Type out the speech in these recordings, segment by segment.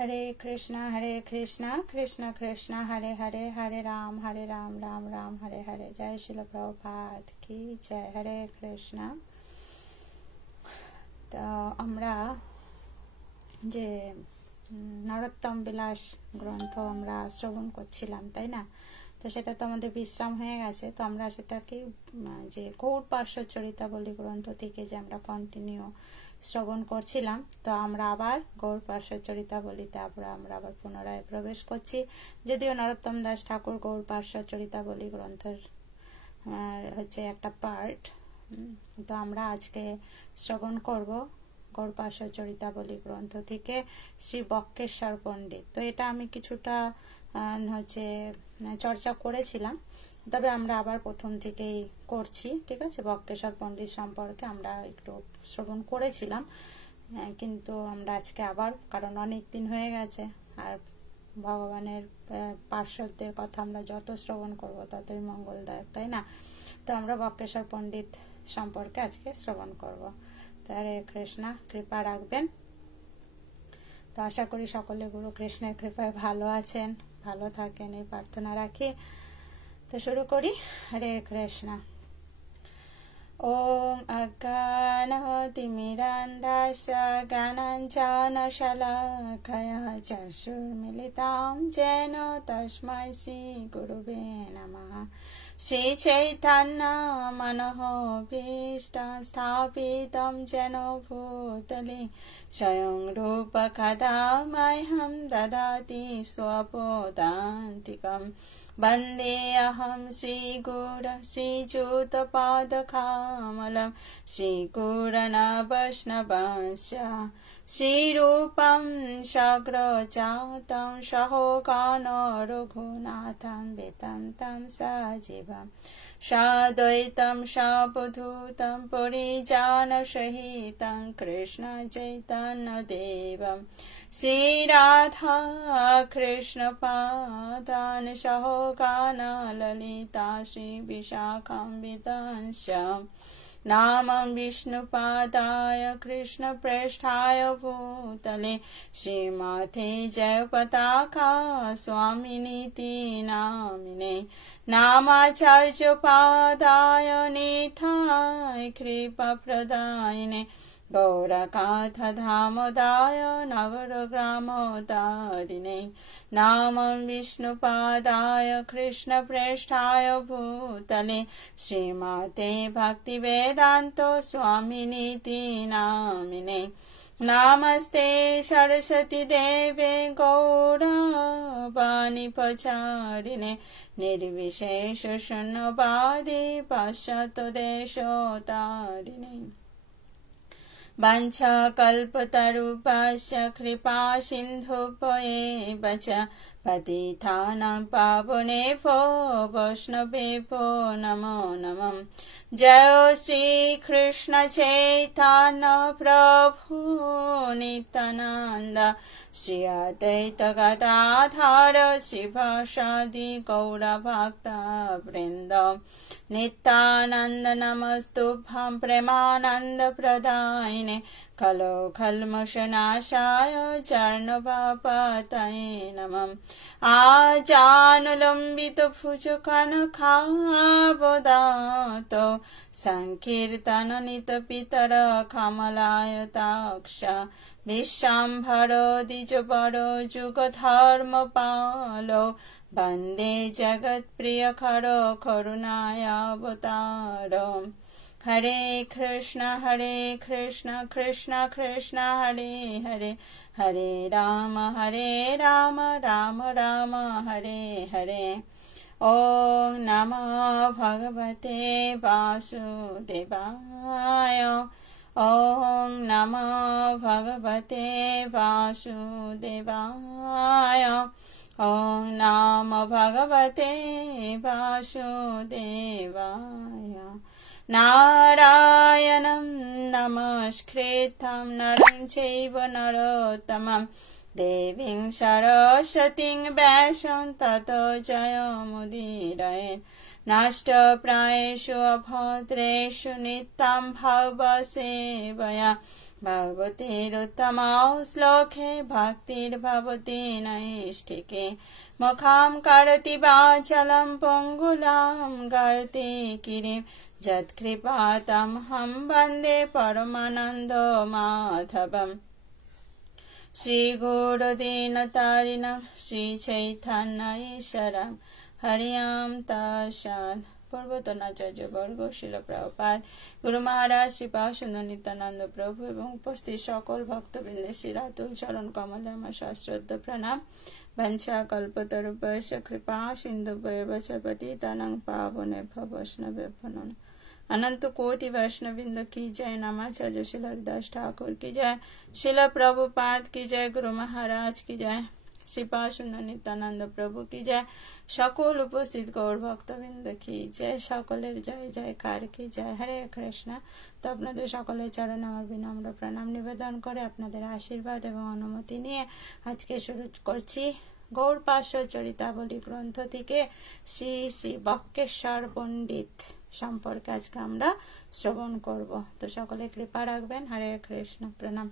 हरे कृष्णा कृष्ण कृष्ण हरे हरे हरे राम राम राम हरे हरे। जय श्रील प्रभुपाद की जय। हरे कृष्णा। तो আমরা যে নরোত্তম বিলাস গ্রন্থ আমরা শ্রবণ করছিলাম, তাই না? তো সেটা তো আমাদের বিশ্রাম হয়ে গেছে। তো আমরা সেটাকে যে গৌড় পার্শ্বচরিতাবলী গ্রন্থ থেকে যে আমরা কন্টিনিউ শ্রবণ করছিলাম, তো আমরা আবার গৌড় পার্শ্বচরিতাবলীতে আমরা আবার পুনরায় প্রবেশ করছি। যদিও নরোত্তম দাস ঠাকুর গৌড় পার্শ্বচরিতাবলী গ্রন্থের হচ্ছে একটা পার্ট, তো আমরা আজকে শ্রবণ করব গৌড় পার্শ্বচরিতাবলী গ্রন্থ থেকে শ্রী বক্রেশ্বর পণ্ডিত। তো এটা আমি কিছুটা হচ্ছে চর্চা করেছিলাম, তবে আমরা আবার প্রথম থেকেই করছি, ঠিক আছে? বক্রেশ্বর পণ্ডিত সম্পর্কে আমরা একটু শ্রবণ করেছিলাম, কিন্তু আমরা আজকে আবার, কারণ অনেক দিন হয়ে গেছে, আর ভগবানের পার্শ্বদের কথা আমরা যত শ্রবণ করব ততই মঙ্গলদায়ক, তাই না? তো আমরা বক্রেশ্বর পণ্ডিত সম্পর্কে আজকে শ্রবণ করব। তো হরে কৃষ্ণ, কৃপা রাখবেন। তো আশা করি সকলে গুরু কৃষ্ণের কৃপায় ভালো আছেন, ভালো থাকেন, এই প্রার্থনা রাখি। তো শুরু করি। হরে কৃষ্ণ। ওম অজ্ঞানতিমিরান্ধাস্য জ্ঞানাঞ্জনশলাকয়া চক্ষুর্মিলিতাং येन তস্मै শ্রী গুরুবে নমঃ। শ্রী চৈতন্য मनोभीष्टं स्थापितं येन भूतले स्वयं रूप कदा मह्यं ददाति स्वपदान्तिकम्। वन्देऽहं श्रीगुरु श्रीयुतपादकमलं श्रीगुरुवैष्णवांश्च श्रीरूपं सग्रजातं सहोगण रघुनाथं वितं तं सजीवं सद्वैतं सवधूतं परिजनसहितं कृष्ण चैतन्यदेवं श्रीराधा कृष्ण पादान् सहोगण ललिता श्रीविशाखान्वितांश्च। नामं विष्णुपादाय कृष्णप्रेष्ठाय भूतले श्रीमते जयपताका स्वामिनीति नामिने। नामाचार्यपादाय निथाय कृपाप्रदायिने गौरकाथधामोदाय नगरग्रामोदारिणे। नामं विष्णुपादाय कृष्णप्रेष्ठाय भूतले श्रीमते भक्तिवेदान्त स्वामिनीति नामिने। नमस्ते सरस्वती देवे गौरवाणी प्रचारिणे निर्विशेष शून्यवादी पाश्चात्यदेशोतारिणे। वाञ्छाकल्पतरुभ्यश्च कृपा सिन्धुभ्येव च पतितानां पावनेभ्यो वैष्णवेभ्यो नमो नमः। जय श्री कृष्ण चैतन्य प्रभु नित्यानंद श्री अद्वैत गदाधर श्रीवासादि गौरभक्तवृन्द। नित्यानंद नमस्तुभ्यं प्रेमानंद प्रदायिने खलो कल्मषनाशाय चरणपापतये नमः। आजानुलम्बितभुजकनकावदातो संकीर्तननितपितर कमलायताक्ष विश्वाम्भर द्विजवर जुगधर्मपालो वन्दे जगत्प्रियकर करुणायावतारो। हरे कृष्ण कृष्ण कृष्ण हरे हरे हरे राम राम राम हरे हरे। ओम नमो भगवते वासुदेवाय। ओम नमो भगवते वासुदेवाय। ओम नमो भगवते वासुदेवाय। नारायणं नमस्कृतं नरं चैव नरोत्तमं देवीं सरस्वतीं व्यासं ततो जयमुदीरयेत्। नष्टप्रायेषु अभद्रेषु नित्यं भवसेवया भगवतीरुत्तमौ श्लोके भक्तिर्भवति नैष्ठिके मुखां करति वाचलं पङ्गुलां गर्ति गिरिं यत्कृपातमहं वन्दे परमानन्दो माधवम् श्रीगुरुदीनतारिणं श्रीचैतन्य ईश्वरं हरिओं तत्सत्। पूर्वतनाचार्य वर्ग शिल प्रभुपाद गुरु महाराज श्रीपाद सुंदर नित्यानंद प्रभु एवं उपस्थित सकल भक्तवृंद श्रीरातुल चरण कमल আমার সশ্রদ্ধ प्रणाम। वंशा कल्पतरुभ्यश्च कृपा सिन्धुभ्येव च पतितानां पावनेभ्यो वैष्णवेभ्यो नमः। अनंत कोटि वैष्णववृंद की जय। नमाचार्य श्री हरिदास ठाकुर की जय। शिल प्रभुपाद की जय। गुरु महाराज की जय। श्रीपाद सुंदर नित्यानंद प्रभु की जय। सकल उपस्थित गौर भक्तवृंद की जय। सकलेर जय जयकार की जय। हरे कृष्ण। तो आपनादेर सकलेर चरणे आमार विनम्र प्रणाम निवेदन करे आपनादेर आशीर्वाद एवं अनुमति निये आजके शुरू करछि गौड़पाद चरितावली ग्रंथ थेके श्री श्री बक्केश्वर पंडित सम्पर्के आजके आमरा श्रवण करब। तो सकले कृपा राखबेन। हरे कृष्ण। प्रणाम।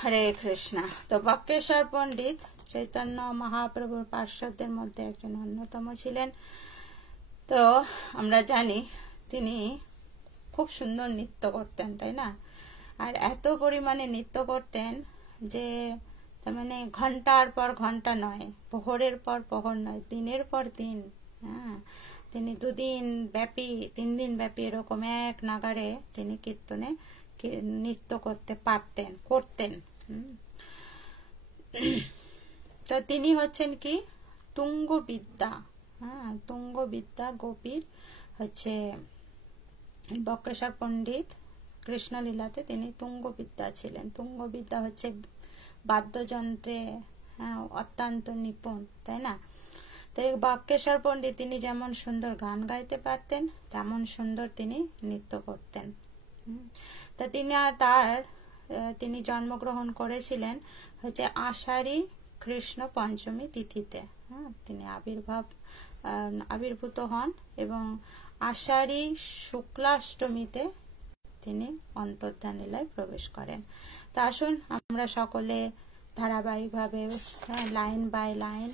हरे कृष्ण। तो बक्केश्वर पंडित चैतन्य महाप्रभुर पार्षदদের মধ্যে একজন অন্যতম ছিলেন। তো আমরা জানি তিনি খুব সুন্দর নৃত্য করতেন, তাই না? আর এত পরিমাণে নৃত্য করতেন যে তার মানে ঘন্টার পর ঘন্টা নয়, প্রহরের পর প্রহর নয়, দিনের পর দিন, তিনি 2 দিন ব্যাপী 3 দিন ব্যাপী এরকম এক নাগারে তিনি কীর্তনে নৃত্য করতে পারতেন, করতেন। তো তিনি হচ্ছেন কি তুঙ্গবিদ্যা, তুঙ্গবিদ্যা গোপীর হচ্ছে বক্কেশ্বর পণ্ডিত কৃষ্ণলীলাতে তিনি তুঙ্গবিদ্যা ছিলেন। তুঙ্গবিদ্যা হচ্ছে বাদ্যযন্ত্রে অত্যন্ত নিপুণ, তাই না? তো বক্কেশ্বর পণ্ডিত তিনি যেমন সুন্দর গান গাইতে পারতেন তেমন সুন্দর তিনি নৃত্য করতেন। তা তিনি জন্মগ্রহণ করেছিলেন হচ্ছে আষাঢ়ী কৃষ্ণ পঞ্চমী তিথিতে। তিনি আবির্ভূত হন এবং আষাঢ়ী শুক্লাষ্টমীতে তিনি অন্তর্ধান লীলায় প্রবেশ করেন। তা আসুন আমরা সকলে ধারাবাহিকভাবে লাইন বাই লাইন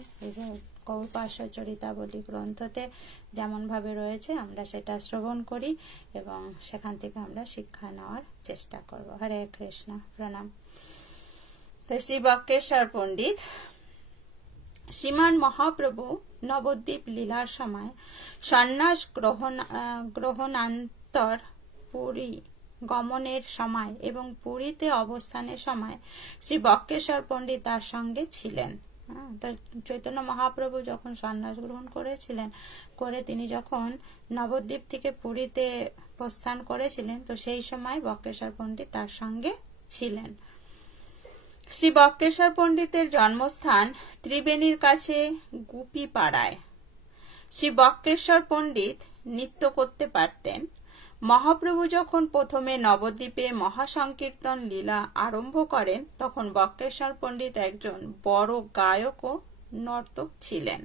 গৌড়পাদ চরিতাবলী গ্রন্থতে যেমন ভাবে রয়েছে আমরা সেটা শ্রবণ করি এবং সেখান থেকে আমরা শিক্ষা নেওয়ার চেষ্টা করব। হরে কৃষ্ণ। প্রণাম। তো শ্রী বক্কেশ্বর পণ্ডিত শ্রীমান মহাপ্রভু নবদ্বীপ লীলার সময় সন্ন্যাস গ্রহণান্তর পুরী গমনের সময় এবং পুরীতে অবস্থানের সময় শ্রী বক্কেশ্বর পণ্ডিত তার সঙ্গে ছিলেন। চৈতন্য মহাপ্রভু যখন সন্ন্যাস গ্রহণ করেছিলেন করে তিনি যখন নবদ্বীপ থেকে পুরীতে প্রস্থান করেছিলেন তো সেই সময় বক্কেশ্বর পণ্ডিত তার সঙ্গে ছিলেন। শ্রী বক্কেশ্বর পণ্ডিতের জন্মস্থান ত্রিবেণীর কাছে গুপিপাড়ায়। শ্রী বক্কেশ্বর পণ্ডিত নৃত্য করতে পারতেন। মহাপ্রভু যখন প্রথমে নবদ্বীপে মহাসংকীর্তন লীলা আরম্ভ করেন তখন বক্কেশ্বর পণ্ডিত একজন বড় গায়ক ও নর্তক ছিলেন।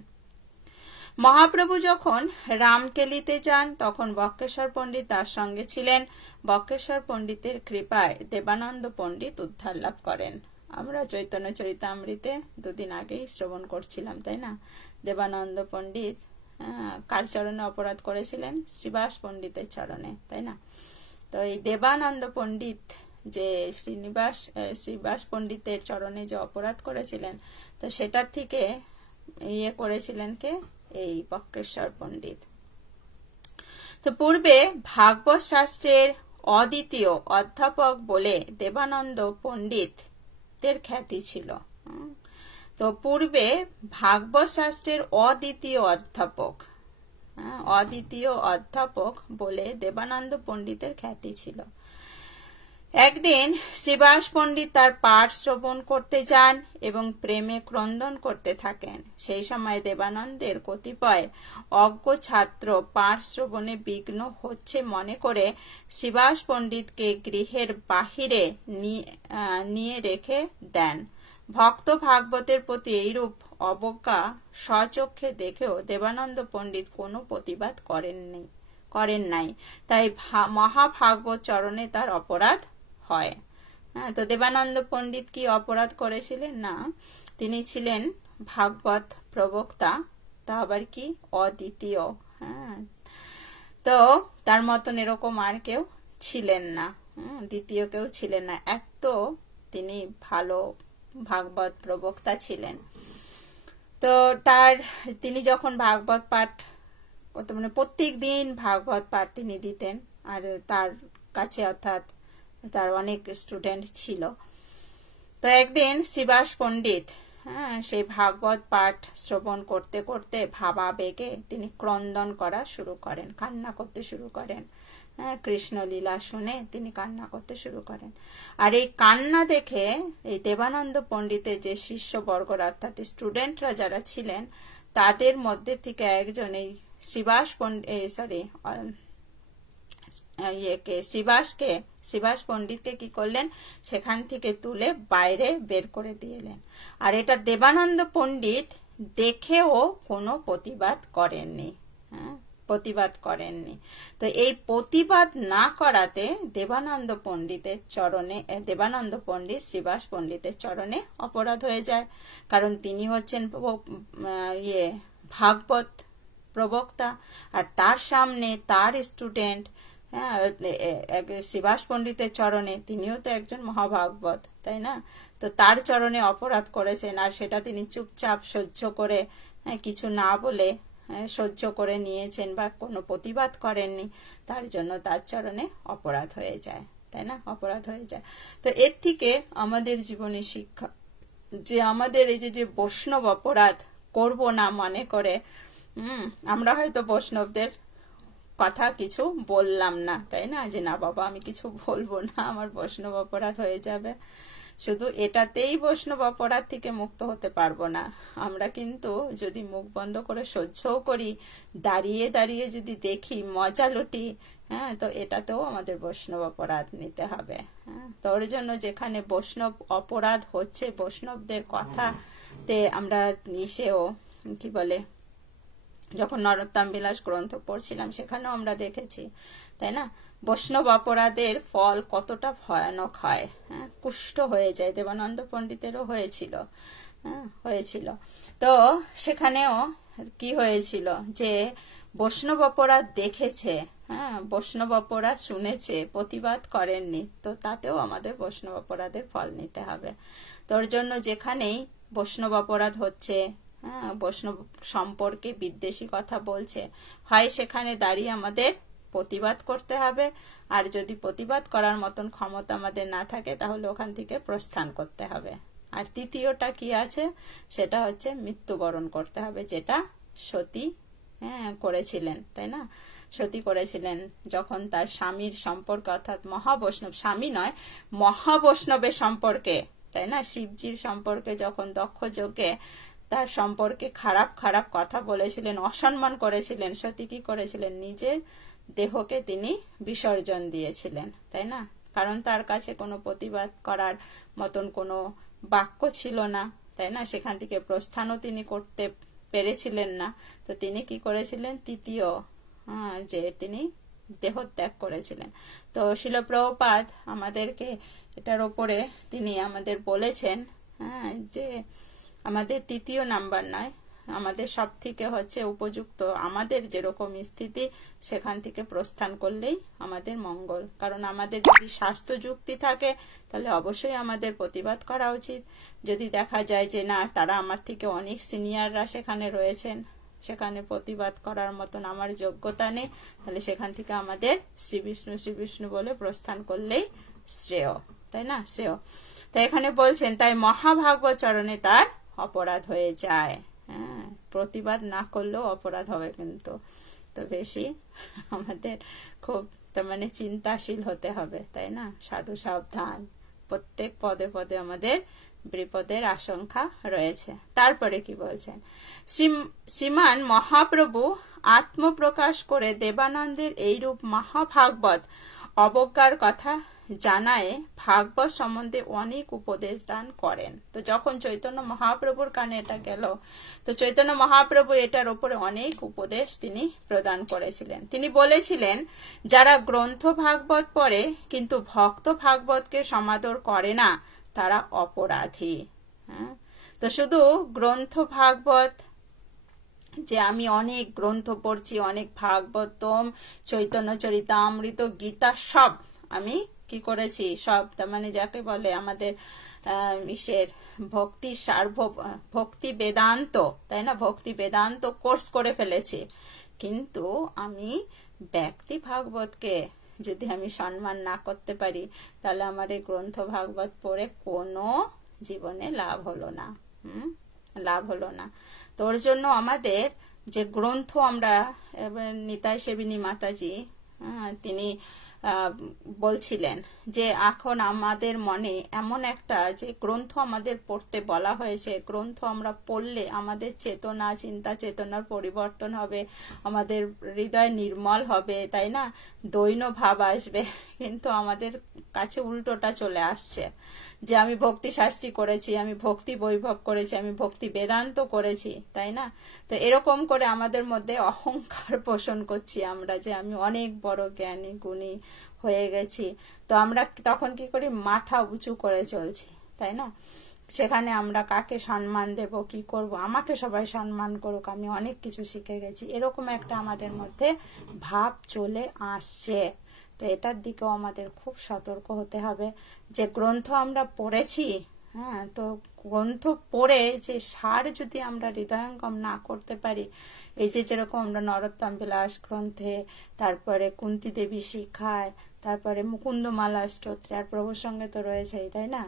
মহাপ্রভু যখন রামকেলিতে যান তখন বক্কেশ্বর পণ্ডিত তার সঙ্গে ছিলেন। বক্কেশ্বর পণ্ডিতের কৃপায় দেবানন্দ পণ্ডিত উদ্ধার লাভ করেন। আমরা চৈতন্য চরিতামৃতে 2 দিন আগেই শ্রবণ করছিলাম, তাই না? দেবানন্দ পণ্ডিত কার চরণে অপরাধ করেছিলেন? শ্রীবাস পণ্ডিতের চরণে, তাই না? তো এই দেবানন্দ পণ্ডিত যে শ্রীবাস পণ্ডিতের চরণে যে অপরাধ করেছিলেন তো সেটার থেকে করেছিলেন কে? এই বক্কেশ্বর পণ্ডিত। তো পূর্বে ভাগবত শাস্ত্রের অদ্বিতীয় অধ্যাপক বলে দেবানন্দ পণ্ডিতের খ্যাতি ছিল। তো পূর্বে ভাগবত শাস্ত্রের অদ্বিতীয় অধ্যাপক বলে দেবানন্দ পণ্ডিতের খ্যাতি ছিল। একদিন শ্রীবাস পণ্ডিত তার পাঠ শ্রবণ করতে যান এবং প্রেমে ক্রন্দন করতে থাকেন। সেই সময় দেবানন্দের কতিপয় অজ্ঞ ছাত্র পাঠ শ্রবণে বিঘ্ন হচ্ছে মনে করে শ্রীবাস পণ্ডিতকে গৃহের বাহিরে নিয়ে রেখে দেন। ভক্ত ভাগবতের প্রতি এইরূপ অবজ্ঞা স্বচক্ষে দেখেও দেবানন্দ পণ্ডিত কোনো প্রতিবাদ করেন নাই, তাই মহাভাগবত চরণে তার অপরাধ হয়। হ্যাঁ, তো দেবানন্দ পণ্ডিত কি অপরাধ করেছিলেন? না, তিনি ছিলেন ভাগবত প্রবক্তা, তা আবার কি অদ্বিতীয়। হ্যাঁ, তো তার মতন এরকম আর কেউ ছিলেন না, দ্বিতীয় কেউ ছিলেন না, এত তিনি ভালো ভাগবত প্রবক্তা ছিলেন। তো তিনি যখন ভাগবত পাঠ, মানে প্রত্যেক দিন ভাগবত পাঠ তিনি দিতেন, আর তার কাছে অর্থাৎ তার অনেক স্টুডেন্ট ছিল। তো একদিন শ্রীবাস পণ্ডিত সেই ভাগবত পাঠ শ্রবণ করতে করতে ভাবাবেগে তিনি ক্রন্দন করা শুরু করেন, কান্না করতে শুরু করেন। কৃষ্ণ লীলা শুনে তিনি কান্না করতে শুরু করেন। আর এই কান্না দেখে এই দেবানন্দ পণ্ডিতের যে শিষ্যবর্গরা অর্থাৎ স্টুডেন্টরা যারা ছিলেন, তাদের মধ্যে থেকে একজন এই শ্রীবাস পণ্ডিতকে কি করলেন, সেখান থেকে তুলে বাইরে বের করে দিলেন। আর এটা দেবানন্দ পণ্ডিত দেখেও কোনো প্রতিবাদ করেননি। প্রতিবাদ করেননি। তো এই প্রতিবাদ না করাতে দেবানন্দ পণ্ডিত শ্রীবাস পণ্ডিতের চরণে অপরাধ হয়ে যায়। কারণ তিনি হচ্ছেন ভাগবত প্রবক্তা, আর তার সামনে তার স্টুডেন্ট শ্রীবাস পণ্ডিতের চরণে, তিনিও তো একজন মহাভাগবত, তাই না? তো তার চরণে অপরাধ করেছেন, আর সেটা তিনি চুপচাপ সহ্য করে, কিছু না বলে সহ্য করে নিয়েছেন বা কোনো প্রতিবাদ করেননি, তার জন্য তার চরণে অপরাধ হয়ে যায়, তাই না? অপরাধ হয়ে যায়। তো এর থেকে আমাদের জীবনে শিক্ষা, যে আমাদের এই যে বৈষ্ণব অপরাধ করব না মনে করে, আমরা হয়তো বৈষ্ণবদের কথা কিছু বললাম না, তাই না, যে না বাবা আমি কিছু বলবো না, আমার বৈষ্ণব অপরাধ হয়ে যাবে, শুধু এটাতেই বৈষ্ণব অপরাধ থেকে মুক্ত হতে পারবো না। আমরা কিন্তু যদি মুখ বন্ধ করে সহ্যও করি, দাঁড়িয়ে দাঁড়িয়ে যদি দেখি, মজা লুটি, তো এটাতেও আমাদের বৈষ্ণব অপরাধ নিতে হবে। তো ওর জন্য যেখানে বৈষ্ণব অপরাধ হচ্ছে, বৈষ্ণবদের কথাতে আমরা নিশেও কি বলে, যখন নরোত্তম বিলাস গ্রন্থ পড়ছিলাম সেখানেও আমরা দেখেছি, তাই না, বৈষ্ণব অপরাধের ফল কতটা ভয়ানক হয়। কুষ্ঠ হয়ে যায়, দেবানন্দ পণ্ডিতেরও হয়েছিল। তো সেখানেও কি হয়েছিল, যে বৈষ্ণব অপরাধ দেখেছে, বৈষ্ণব অপরাধ শুনেছে, প্রতিবাদ করেননি, তো তাতেও আমাদের বৈষ্ণব অপরাধের ফল নিতে হবে। তোর জন্য যেখানেই বৈষ্ণব অপরাধ হচ্ছে, বৈষ্ণব সম্পর্কে বিদ্বেষী কথা বলছে, হয় সেখানে দাঁড়িয়ে আমাদের প্রতিবাদ করতে হবে, আর যদি প্রতিবাদ করার মতন ক্ষমতা আমাদের না থাকে তাহলে ওখান থেকে প্রস্থান করতে হবে। আর তৃতীয়টা কি আছে, সেটা হচ্ছে মৃত্যুবরণ করতে হবে, যেটা সতী করেছিলেন, তাই না? সতী করেছিলেন যখন তার স্বামীর সম্পর্কে, অর্থাৎ মহাবৈষ্ণব, স্বামী নয় মহাবৈষ্ণবের সম্পর্কে, তাই না, শিবজির সম্পর্কে যখন দক্ষ যজ্ঞে তার সম্পর্কে খারাপ খারাপ কথা বলেছিলেন, অসম্মান করেছিলেন, সতী কি করেছিলেন, নিজের দেহকে তিনি বিসর্জন দিয়েছিলেন, তাই না? কারণ তার কাছে কোনো প্রতিবাদ করার মতন কোনো বাক্য ছিল না, তাই না? সেখান থেকে প্রস্থানও তিনি করতে পেরেছিলেন না। তো তিনি কি করেছিলেন, তৃতীয় যে তিনি দেহত্যাগ করেছিলেন। তো শিল প্রভুপাদ আমাদেরকে এটার ওপরে তিনি আমাদের বলেছেন যে আমাদের তৃতীয় নাম্বার নয়, আমাদের সব থেকে হচ্ছে উপযুক্ত, আমাদের যেরকম স্থিতি সেখান থেকে প্রস্থান করলেই আমাদের মঙ্গল। কারণ আমাদের যদি স্বাস্থ্য যুক্তি থাকে তাহলে অবশ্যই আমাদের প্রতিবাদ করা উচিত। যদি দেখা যায় যে না, তারা আমার থেকে অনেক সিনিয়ররা সেখানে রয়েছেন, সেখানে প্রতিবাদ করার মতন আমার যোগ্যতা নেই, তাহলে সেখান থেকে আমাদের শ্রী বিষ্ণু বলে প্রস্থান করলেই শ্রেয়, তাই না, শ্রেয়। তাই এখানে বলছেন, তাই মহাভাগবত চরণে তার অপরাধ হয়ে যায়। প্রতিবাদ না করলেও অপরাধ হবে কিন্তু। তো বেশি আমাদের খুব মানে চিন্তাশীল হতে হবে, তাই না, সাধু সাবধান, প্রত্যেক পদে পদে আমাদের বিপদের আশঙ্কা রয়েছে। তারপরে কি বলছেন, শ্রীমান মহাপ্রভু আত্মপ্রকাশ করে দেবানন্দের এইরূপ মহাভাগবত অবজ্ঞার কথা জানায় ভাগবত সম্বন্ধে অনেক উপদেশ দান করেন। তো যখন চৈতন্য মহাপ্রভুর কানে এটা গেল, তো চৈতন্য মহাপ্রভু এটার উপরে অনেক উপদেশ তিনি প্রদান করেছিলেন। তিনি বলেছিলেন, যারা গ্রন্থ ভাগবত পড়ে কিন্তু ভক্ত ভাগবতকে সমাদর করে না, তারা অপরাধী। তো শুধু গ্রন্থ ভাগবত যে আমি অনেক গ্রন্থ পড়ছি, অনেক ভাগবতম, চৈতন্য চরিতামৃত, গীতা সব আমি কি করেছি, সব মানে যাকে বলে আমাদের ইসের ভক্তি বেদান্ত, তাই না, ভক্তি বেদান্ত কোর্স করে ফেলেছি, কিন্তু আমি ব্যক্তি ভাগবতকে যদি আমি সম্মান না করতে পারি, তাহলে আমার এই গ্রন্থ ভাগবত পড়ে কোনো জীবনে লাভ হলো না। লাভ হলো না। তো ওর জন্য আমাদের যে গ্রন্থ আমরা, নিতাই সেবিনী মাতাজি তিনি বলছিলেন যে এখন আমাদের মনে এমন একটা যে গ্রন্থ আমাদের পড়তে বলা হয়েছে, গ্রন্থ আমরা পড়লে আমাদের চেতনা, চিন্তা চেতনার পরিবর্তন হবে, আমাদের হৃদয় নির্মল হবে, তাই না, দৈন্য ভাব আসবে। কিন্তু আমাদের কাছে উল্টোটা চলে আসছে যে আমি ভক্তি শাস্ত্রী করেছি, আমি ভক্তি বৈভব করেছি, আমি ভক্তি বেদান্ত করেছি, তাই না। তো এরকম করে আমাদের মধ্যে অহংকার পোষণ করছি আমরা, যে আমি অনেক বড় জ্ঞানী গুণী হয়ে গেছি। তো আমরা তখন কি করি, মাথা উঁচু করে চলছি, তাই না। সেখানে আমরা কাকে সম্মান দেব, কি করব, আমাকে সবাই সম্মান করুক, আমি অনেক কিছু শিখে গেছি, এরকম একটা আমাদের মধ্যে ভাব চলে আসছে। তো এটার দিকেও আমাদের খুব সতর্ক হতে হবে যে গ্রন্থ আমরা পড়েছি, তো গ্রন্থ পড়ে যে সার যদি আমরা হৃদয়ঙ্গম না করতে পারি, এই যে যেরকম আমরা নরোত্তম বিলাস গ্রন্থে, তারপরে কুন্তী দেবী শিখায়, তারপরে মুকুন্দমালা স্তোত্রে, আর প্রভুর সঙ্গে তো রয়েছেই, তাই না,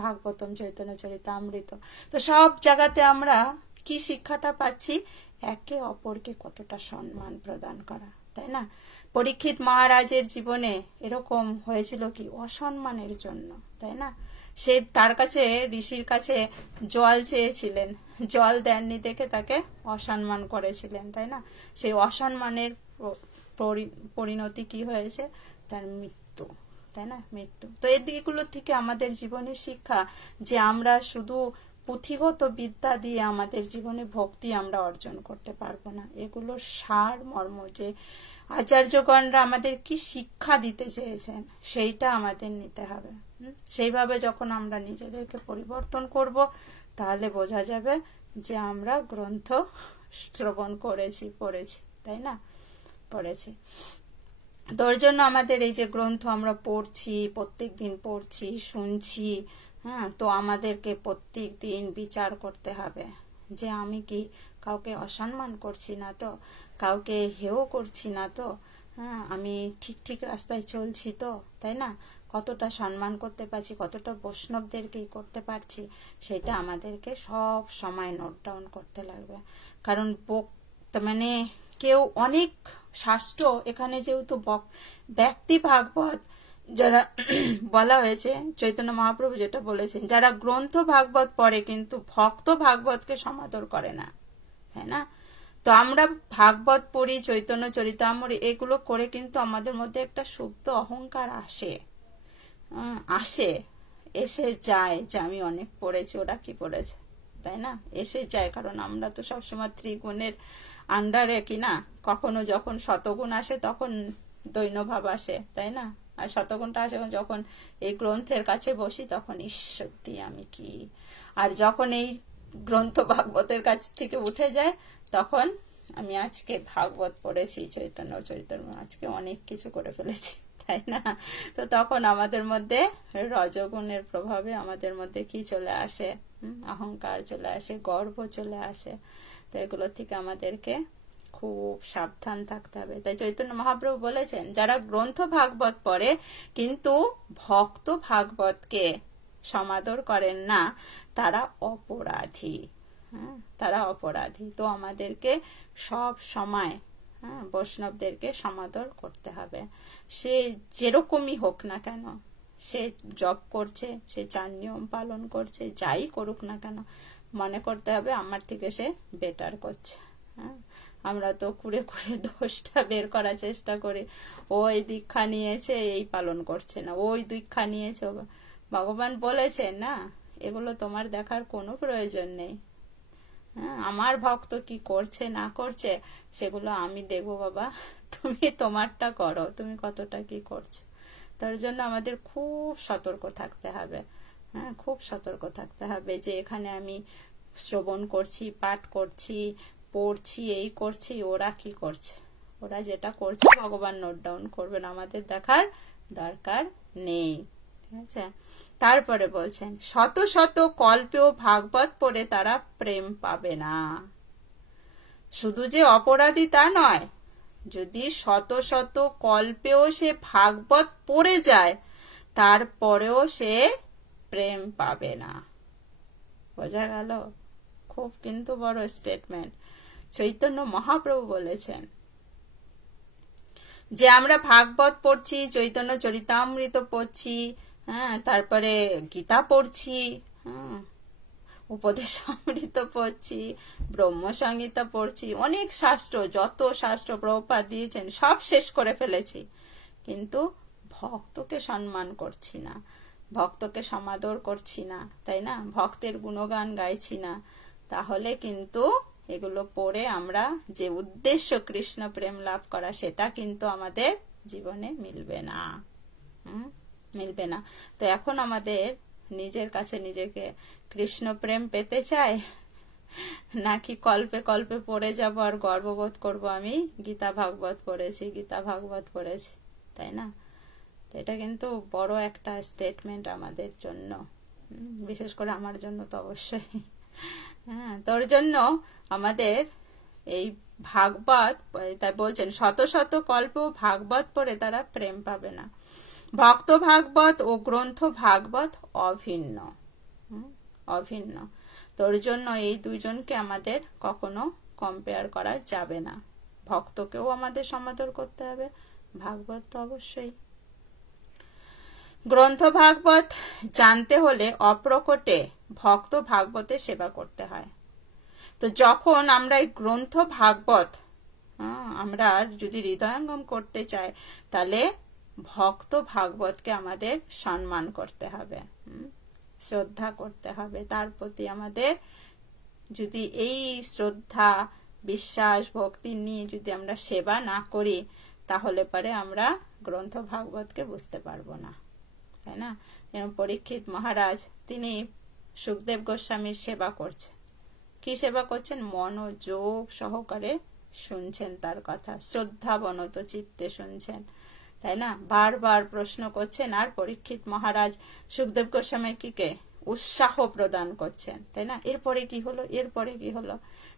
ভাগবতম, চৈতন্য চরিতামৃত, তো সব জায়গাতে আমরা কি শিক্ষাটা পাচ্ছি, একে অপরকে কতটা সম্মান প্রদান করা, তাই না। পরীক্ষিত মহারাজের জীবনে এরকম হয়েছিল কি, অসম্মানের জন্য, তাই না। সে তার কাছে, ঋষির কাছে জল চেয়েছিলেন, জল দেননি দেখে তাকে অসম্মান করেছিলেন, তাই না। সেই অসম্মানের পরিণতি কি হয়েছে, তার মৃত্যু, তাই না, মৃত্যু। তো এই দিকগুলোর থেকে আমাদের জীবনের শিক্ষা যে আমরা শুধু পুঁথিগত বিদ্যা দিয়ে আমাদের জীবনে ভক্তি আমরা অর্জন করতে পারবো না। এগুলোর সার মর্ম, যে আচার্যগণরা আমাদের কি শিক্ষা দিতে চেয়েছেন, সেইটা আমাদের নিতে হবে। সেইভাবে যখন আমরা নিজেদেরকে পরিবর্তন করব, তাহলে বোঝা যাবে যে আমরা গ্রন্থ শ্রবণ করেছি, পড়েছি, তাই না, পড়েছি। তো ওর জন্য আমাদের এই যে গ্রন্থ আমরা পড়ছি, প্রত্যেক দিন পড়ছি, শুনছি, তো আমাদেরকে প্রত্যেক দিন বিচার করতে হবে যে আমি কি কাউকে অসম্মান করছি না তো, কাউকে হেয় করছি না তো, আমি ঠিক ঠিক রাস্তায় চলছি তো, তাই না, কতটা সম্মান করতে পারছি, কতটা বৈষ্ণবদেরকে করতে পারছি, সেটা আমাদেরকে সব সময় নোট ডাউন করতে লাগবে। কারণ মানে কেউ অনেক শাস্ত্র, এখানে যেহেতু ব্যক্তি ভাগবত যারা বলা হয়েছে, চৈতন্য মহাপ্রভু যেটা বলেছেন, যারা গ্রন্থ ভাগবত পড়ে কিন্তু ভক্ত ভাগবতকে সমাদর করে না, তাই না। তো আমরা ভাগবত পড়ি, চৈতন্য চরিতামৃত এগুলো করে কিন্তু আমাদের মধ্যে একটা সুপ্ত অহংকার এসে যায় যে আমি অনেক পড়েছি, ওরা কি পড়েছে, তাই না, এসে যায়। কারণ আমরা তো সবসময় ত্রিগুণের আন্ডারে কিনা, কখনো যখন শতগুণ আসে তখন দৈন্যভাব আসে, তাই না, আর শতগুণটা আসে যখন এই গ্রন্থের কাছে বসি, তখন ঈশ্বর দিয়ে আমি কি, আর যখন এই গ্রন্থ ভাগবতের কাছ থেকে উঠে যায়, তখন আমি আজকে ভাগবত পড়েছি, চৈতন্য চরিতামৃত, আজকে অনেক কিছু করে ফেলেছি, তাই না। তো তখন আমাদের মধ্যে রজগুণের প্রভাবে আমাদের মধ্যে কি চলে আসে, অহংকার চলে আসে, গর্ব চলে আসে। তো এগুলো থেকে আমাদেরকে খুব সাবধান থাকতে হবে। তাই চৈতন্য মহাপ্রভু বলেছেন, যারা গ্রন্থ ভাগবত পড়ে কিন্তু ভক্ত ভাগবতকে সমাদর করেন না, তারা অপরাধী, তারা অপরাধী। তো আমাদেরকে সব সময় বৈষ্ণবদেরকে সমাদর করতে হবে, সে যেরকমই হোক না কেন, সে জপ করছে, সে চার নিয়ম পালন করছে, যাই করুক না কেন, মনে করতে হবে আমার থেকে সে বেটার করছে, আমরা তো কুড়ে কুড়ে দোষটা বের করার চেষ্টা করি। ওই দীক্ষা নিয়েছে এই পালন করছে না, ওই দীক্ষা নিয়েছে। ভগবান বলেছেন না, এগুলো তোমার দেখার কোনো প্রয়োজন নেই। হ্যাঁ, আমার ভক্ত কি করছে না করছে সেগুলো আমি দেখবো বাবা, তুমি তোমারটা করো, তুমি কতটা কি করছো। তার জন্য আমাদের খুব সতর্ক থাকতে হবে। হ্যাঁ, খুব সতর্ক থাকতে হবে যে এখানে আমি শ্রবণ করছি, পাঠ করছি, পড়ছি, এই করছি, ওরা কি করছে, ওরা যেটা করছে ভগবান নোট ডাউন করবেন, আমাদের দেখার দরকার নেই। ঠিক আছে। তারপরে বলছেন শত শত কল্পেও ভাগবত পড়ে তারা প্রেম পাবে না। শুধু যে অপরাধী তা নয়, যদি শত শত কল্পেও সে ভাগবত পড়ে যায় তারপরেও সে প্রেম পাবে না। বোঝা গেল? খুব কিন্তু বড় স্টেটমেন্ট চৈতন্য মহাপ্রভু বলেছেন যে আমরা ভাগবত পড়ছি, চৈতন্য চরিতামৃত পড়ছি, হ্যাঁ, তারপরে গীতা পড়ছি, উপদেশামৃত পড়ছি, ব্রহ্মসংহিতা পড়ছি, অনেক শাস্ত্র, যত শাস্ত্র প্রভুপাদ দিয়েছেন সব শেষ করে ফেলেছি, কিন্তু ভক্তকে সম্মান করছি না, ভক্তকে সমাদর করছি না, তাই না, ভক্তের গুণগান গাইছি না, তাহলে কিন্তু এগুলো পড়ে আমরা যে উদ্দেশ্য কৃষ্ণ প্রেম লাভ করা সেটা কিন্তু আমাদের জীবনে মিলবে না। মিলবে না। তো এখন আমাদের নিজের কাছে নিজেকে কৃষ্ণ প্রেম পেতে চাই, নাকি কল্পে কল্পে পড়ে যাব আর গর্ববোধ করব আমি গীতা ভাগবত পড়েছি, গীতা ভাগবত পড়েছি, তাই না? তো এটা কিন্তু বড় একটা স্টেটমেন্ট আমাদের জন্য, বিশেষ করে আমার জন্য তো অবশ্যই। হ্যাঁ, তোর জন্য আমাদের এই ভাগবত, তাই বলছেন শত শত কল্প ভাগবত পড়ে তারা প্রেম পাবে না। ভক্ত ভাগবত ও গ্রন্থ ভাগবত অভিন্ন, অভিন্ন। তোর জন্য এই দুইজনকে আমাদের কখনো কম্পেয়ার করা যাবে না। ভক্তকেও আমাদের সমাদর করতে হবে, ভাগবত তো অবশ্যই। গ্রন্থ ভাগবত জানতে হলে অপ্রকটে ভক্ত ভাগবতের সেবা করতে হয়। তো যখন আমরা এই গ্রন্থ ভাগবত আমরা যদি হৃদয়ঙ্গম করতে চাই, তাহলে ভক্ত ভাগবতকে আমাদের সম্মান করতে হবে, শ্রদ্ধা করতে হবে, তার প্রতি আমাদের যদি এই শ্রদ্ধা বিশ্বাস ভক্তি নিয়ে যদি আমরা সেবা না করি, তাহলে পরে আমরা গ্রন্থ ভাগবতকে বুঝতে পারবো না, তাই না? যেমন পরীক্ষিত মহারাজ, তিনি সুখদেব গোস্বামীর সেবা করছেন। কি সেবা করছেন? মনোযোগ সহকারে শুনছেন তার কথা, শ্রদ্ধাবনত চিত্তে শুনছেন, তাই না? বারবার প্রশ্ন করছেন, আর পরীক্ষিত মহারাজ সুখদেব গোস্বামীকে উৎসাহ প্রদান করছেন, তাই না? এরপরে কি হলো, এরপরে কি হলো।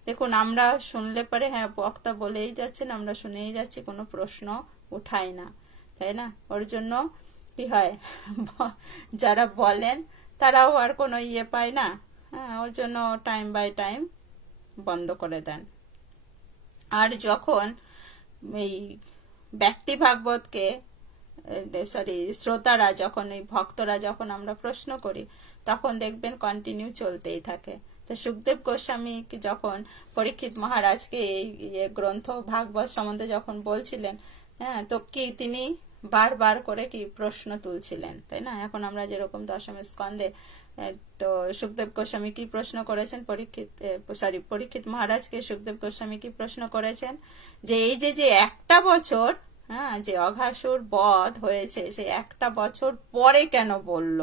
দেখুন, আমরা শুনলে পরে হ্যাঁ বক্তা বলেই যাচ্ছেন, আমরা শুনেই যাচ্ছি, কোনো প্রশ্ন উঠাই না, তাই না? ওর জন্য কি হয়, যারা বলেন তারাও আর কোনো ইয়ে পায় না, হ্যাঁ, ওর জন্য টাইম বাই টাইম বন্ধ করে দেন। আর যখন এই ব্যক্তি ভাগবতকে শ্রোতারা যখন, এই ভক্তরা যখন আমরা প্রশ্ন করি, তখন দেখবেন কন্টিনিউ চলতেই থাকে। তো সুখদেব গোস্বামী যখন পরীক্ষিত মহারাজকে এই গ্রন্থ ভাগবত সম্বন্ধে যখন বলছিলেন, হ্যাঁ, তো কি তিনি বারবার করে কি প্রশ্ন তুলছিলেন, তাই না? এখন আমরা যেরকম দশম স্কন্ধে, তো সুখদেব গোস্বামী কি প্রশ্ন করেছেন, পরীক্ষিত মহারাজকে সুখদেব গোস্বামী কি প্রশ্ন করেছেন, যে এই যে একটা বছর, হ্যাঁ, যে অঘাসুর বধ হয়েছে, সে একটা বছর পরে কেন বলল,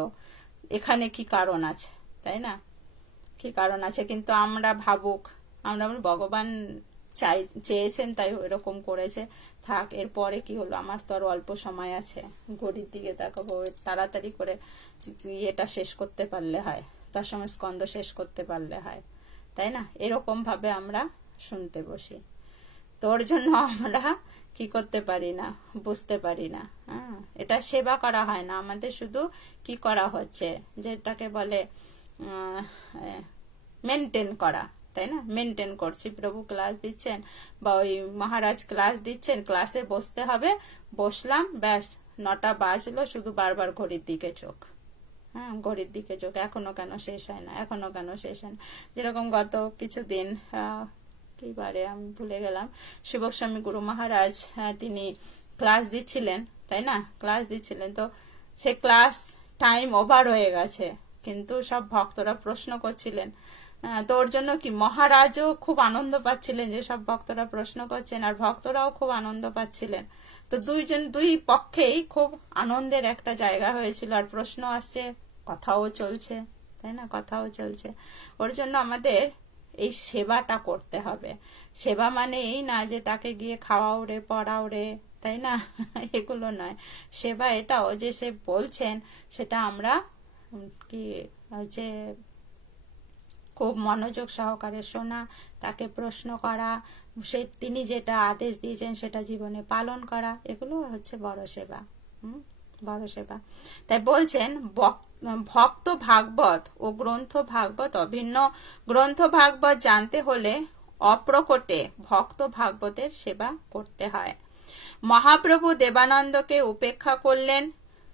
এখানে কি কারণ আছে, তাই না? কি কারণ আছে? কিন্তু আমরা ভাবুক, আমরা ভগবান চেয়েছেন তাই এরকম করেছে, থাক, এরপরে কি হলো, আমার তো আর অল্প সময় আছে, ঘড়ির দিকে তাকাবো, তাড়াতাড়ি করে এটা শেষ করতে পারলে হয়, দশম স্কন্ধ শেষ করতে পারলে হয়, তাই না? এরকম ভাবে আমরা শুনতে বসি। তোর জন্য আমরা কি করতে পারি না, বুঝতে পারি না। হ্যাঁ, এটা সেবা করা হয় না, আমাদের শুধু কি করা হচ্ছে, যেটাকে বলে মেনটেন করা, তাই না? মেনটেন করছি, প্রভু ক্লাস দিচ্ছেন বা ওই মহারাজ ক্লাস দিচ্ছেন, ক্লাসে বসতে হবে, বসলাম, ব্যাস 9টা বাজলো, শুধু বারবার ঘড়ির দিকে চোখ, হ্যাঁ, ঘড়ির দিকে চোখ, এখনো কেন শেষ হয় না, এখনো কেন শেষ হয় না। যেরকম গত কিছুদিন কি বারে আমি ভুলে গেলাম, শিবস্বামী গুরু মহারাজ তিনি ক্লাস দিচ্ছিলেন, তাই না, ক্লাস দিচ্ছিলেন। তো সে ক্লাস টাইম ওভার হয়ে গেছে, কিন্তু সব ভক্তরা প্রশ্ন করছিলেন। তো ওর জন্য কি মহারাজও খুব আনন্দ পাচ্ছিলেন যে সব ভক্তরা প্রশ্ন করছেন, আর ভক্তরাও খুব আনন্দ পাচ্ছিলেন। তো দুই পক্ষেই খুব আনন্দের একটা জায়গা হয়েছিল, আর প্রশ্ন আসছে, কথাও চলছে, তাই না, কথাও চলছে। ওর জন্য আমাদের এই সেবাটা করতে হবে। সেবা মানে এই না যে তাকে গিয়ে খাওয়াও রে, পড়াও রে, তাই না, এগুলো নয়। সেবা এটাও যে সে বলছেন সেটা আমরা কি হচ্ছে খুব মনোযোগ সহকারে শোনা, তাকে প্রশ্ন করা, তিনি যেটা আদেশ দিয়েছেন সেটা জীবনে পালন করা, এগুলো হচ্ছে বড় সেবা। বড় সেবা। তাই বলছেন ভক্ত ভাগবত ও গ্রন্থ ভাগবত অভিন্ন। গ্রন্থ ভাগবত জানতে হলে অপ্রকটে ভক্ত ভাগবতের সেবা করতে হয়। মহাপ্রভু দেবানন্দকে উপেক্ষা করলেন,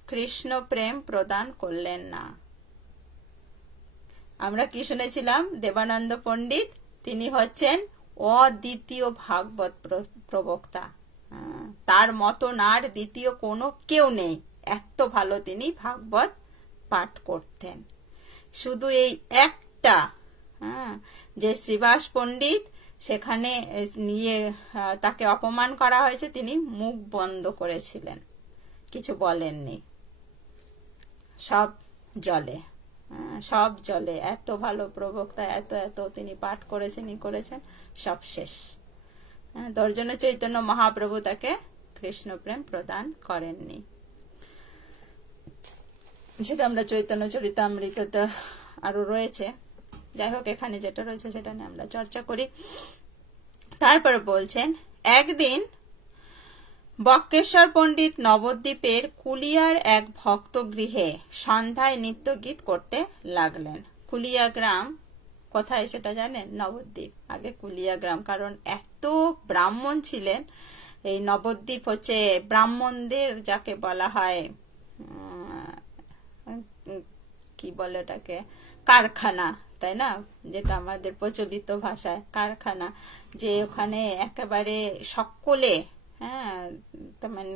কৃষ্ণ প্রেম প্রদান করলেন না। আমরা কি শুনেছিলাম, দেবানন্দ পণ্ডিত তিনি হচ্ছেন অদ্বিতীয় ভাগবত প্রবক্তা, তার মতন আর দ্বিতীয় কোনো কেউ নেই, এত ভালো তিনি ভাগবত পাঠ করতেন। শুধু এই একটা যে শ্রীবাস পণ্ডিত সেখানে নিয়ে তাকে অপমান করা হয়েছে, তিনি মুখ বন্ধ করেছিলেন, কিছু বলেননি, সব জলে, সব জলে। এত ভালো প্রবক্তা, এত তিনি পাঠ করেছেন, সব শেষ। তার জন্য চৈতন্য মহাপ্রভু তাকে কৃষ্ণ প্রেম প্রদান করেননি। সেটা আমরা চৈতন্য চরিতামৃততে আরো রয়েছে, যাই হোক এখানে যেটা রয়েছে সেটা নিয়ে আমরা চর্চা করি। তারপরে বলছেন, একদিন বক্রেশ্বর পণ্ডিত নবদ্বীপের কুলিয়ার এক ভক্ত গৃহে সন্ধ্যায় নৃত্য গীত করতে লাগলেন। কুলিয়া গ্রাম কোথায় সেটা জানেন? নবদ্বীপ, আগে কুলিয়া গ্রাম, কারণ এত ব্রাহ্মণ ছিলেন। এই নবদ্বীপ হচ্ছে ব্রাহ্মণদের যাকে বলা হয়, কি বলে ওটাকে, কারখানা, তাই না, যেটা আমাদের প্রচলিত ভাষায় কারখানা, যে ওখানে একেবারে সকলে, মানে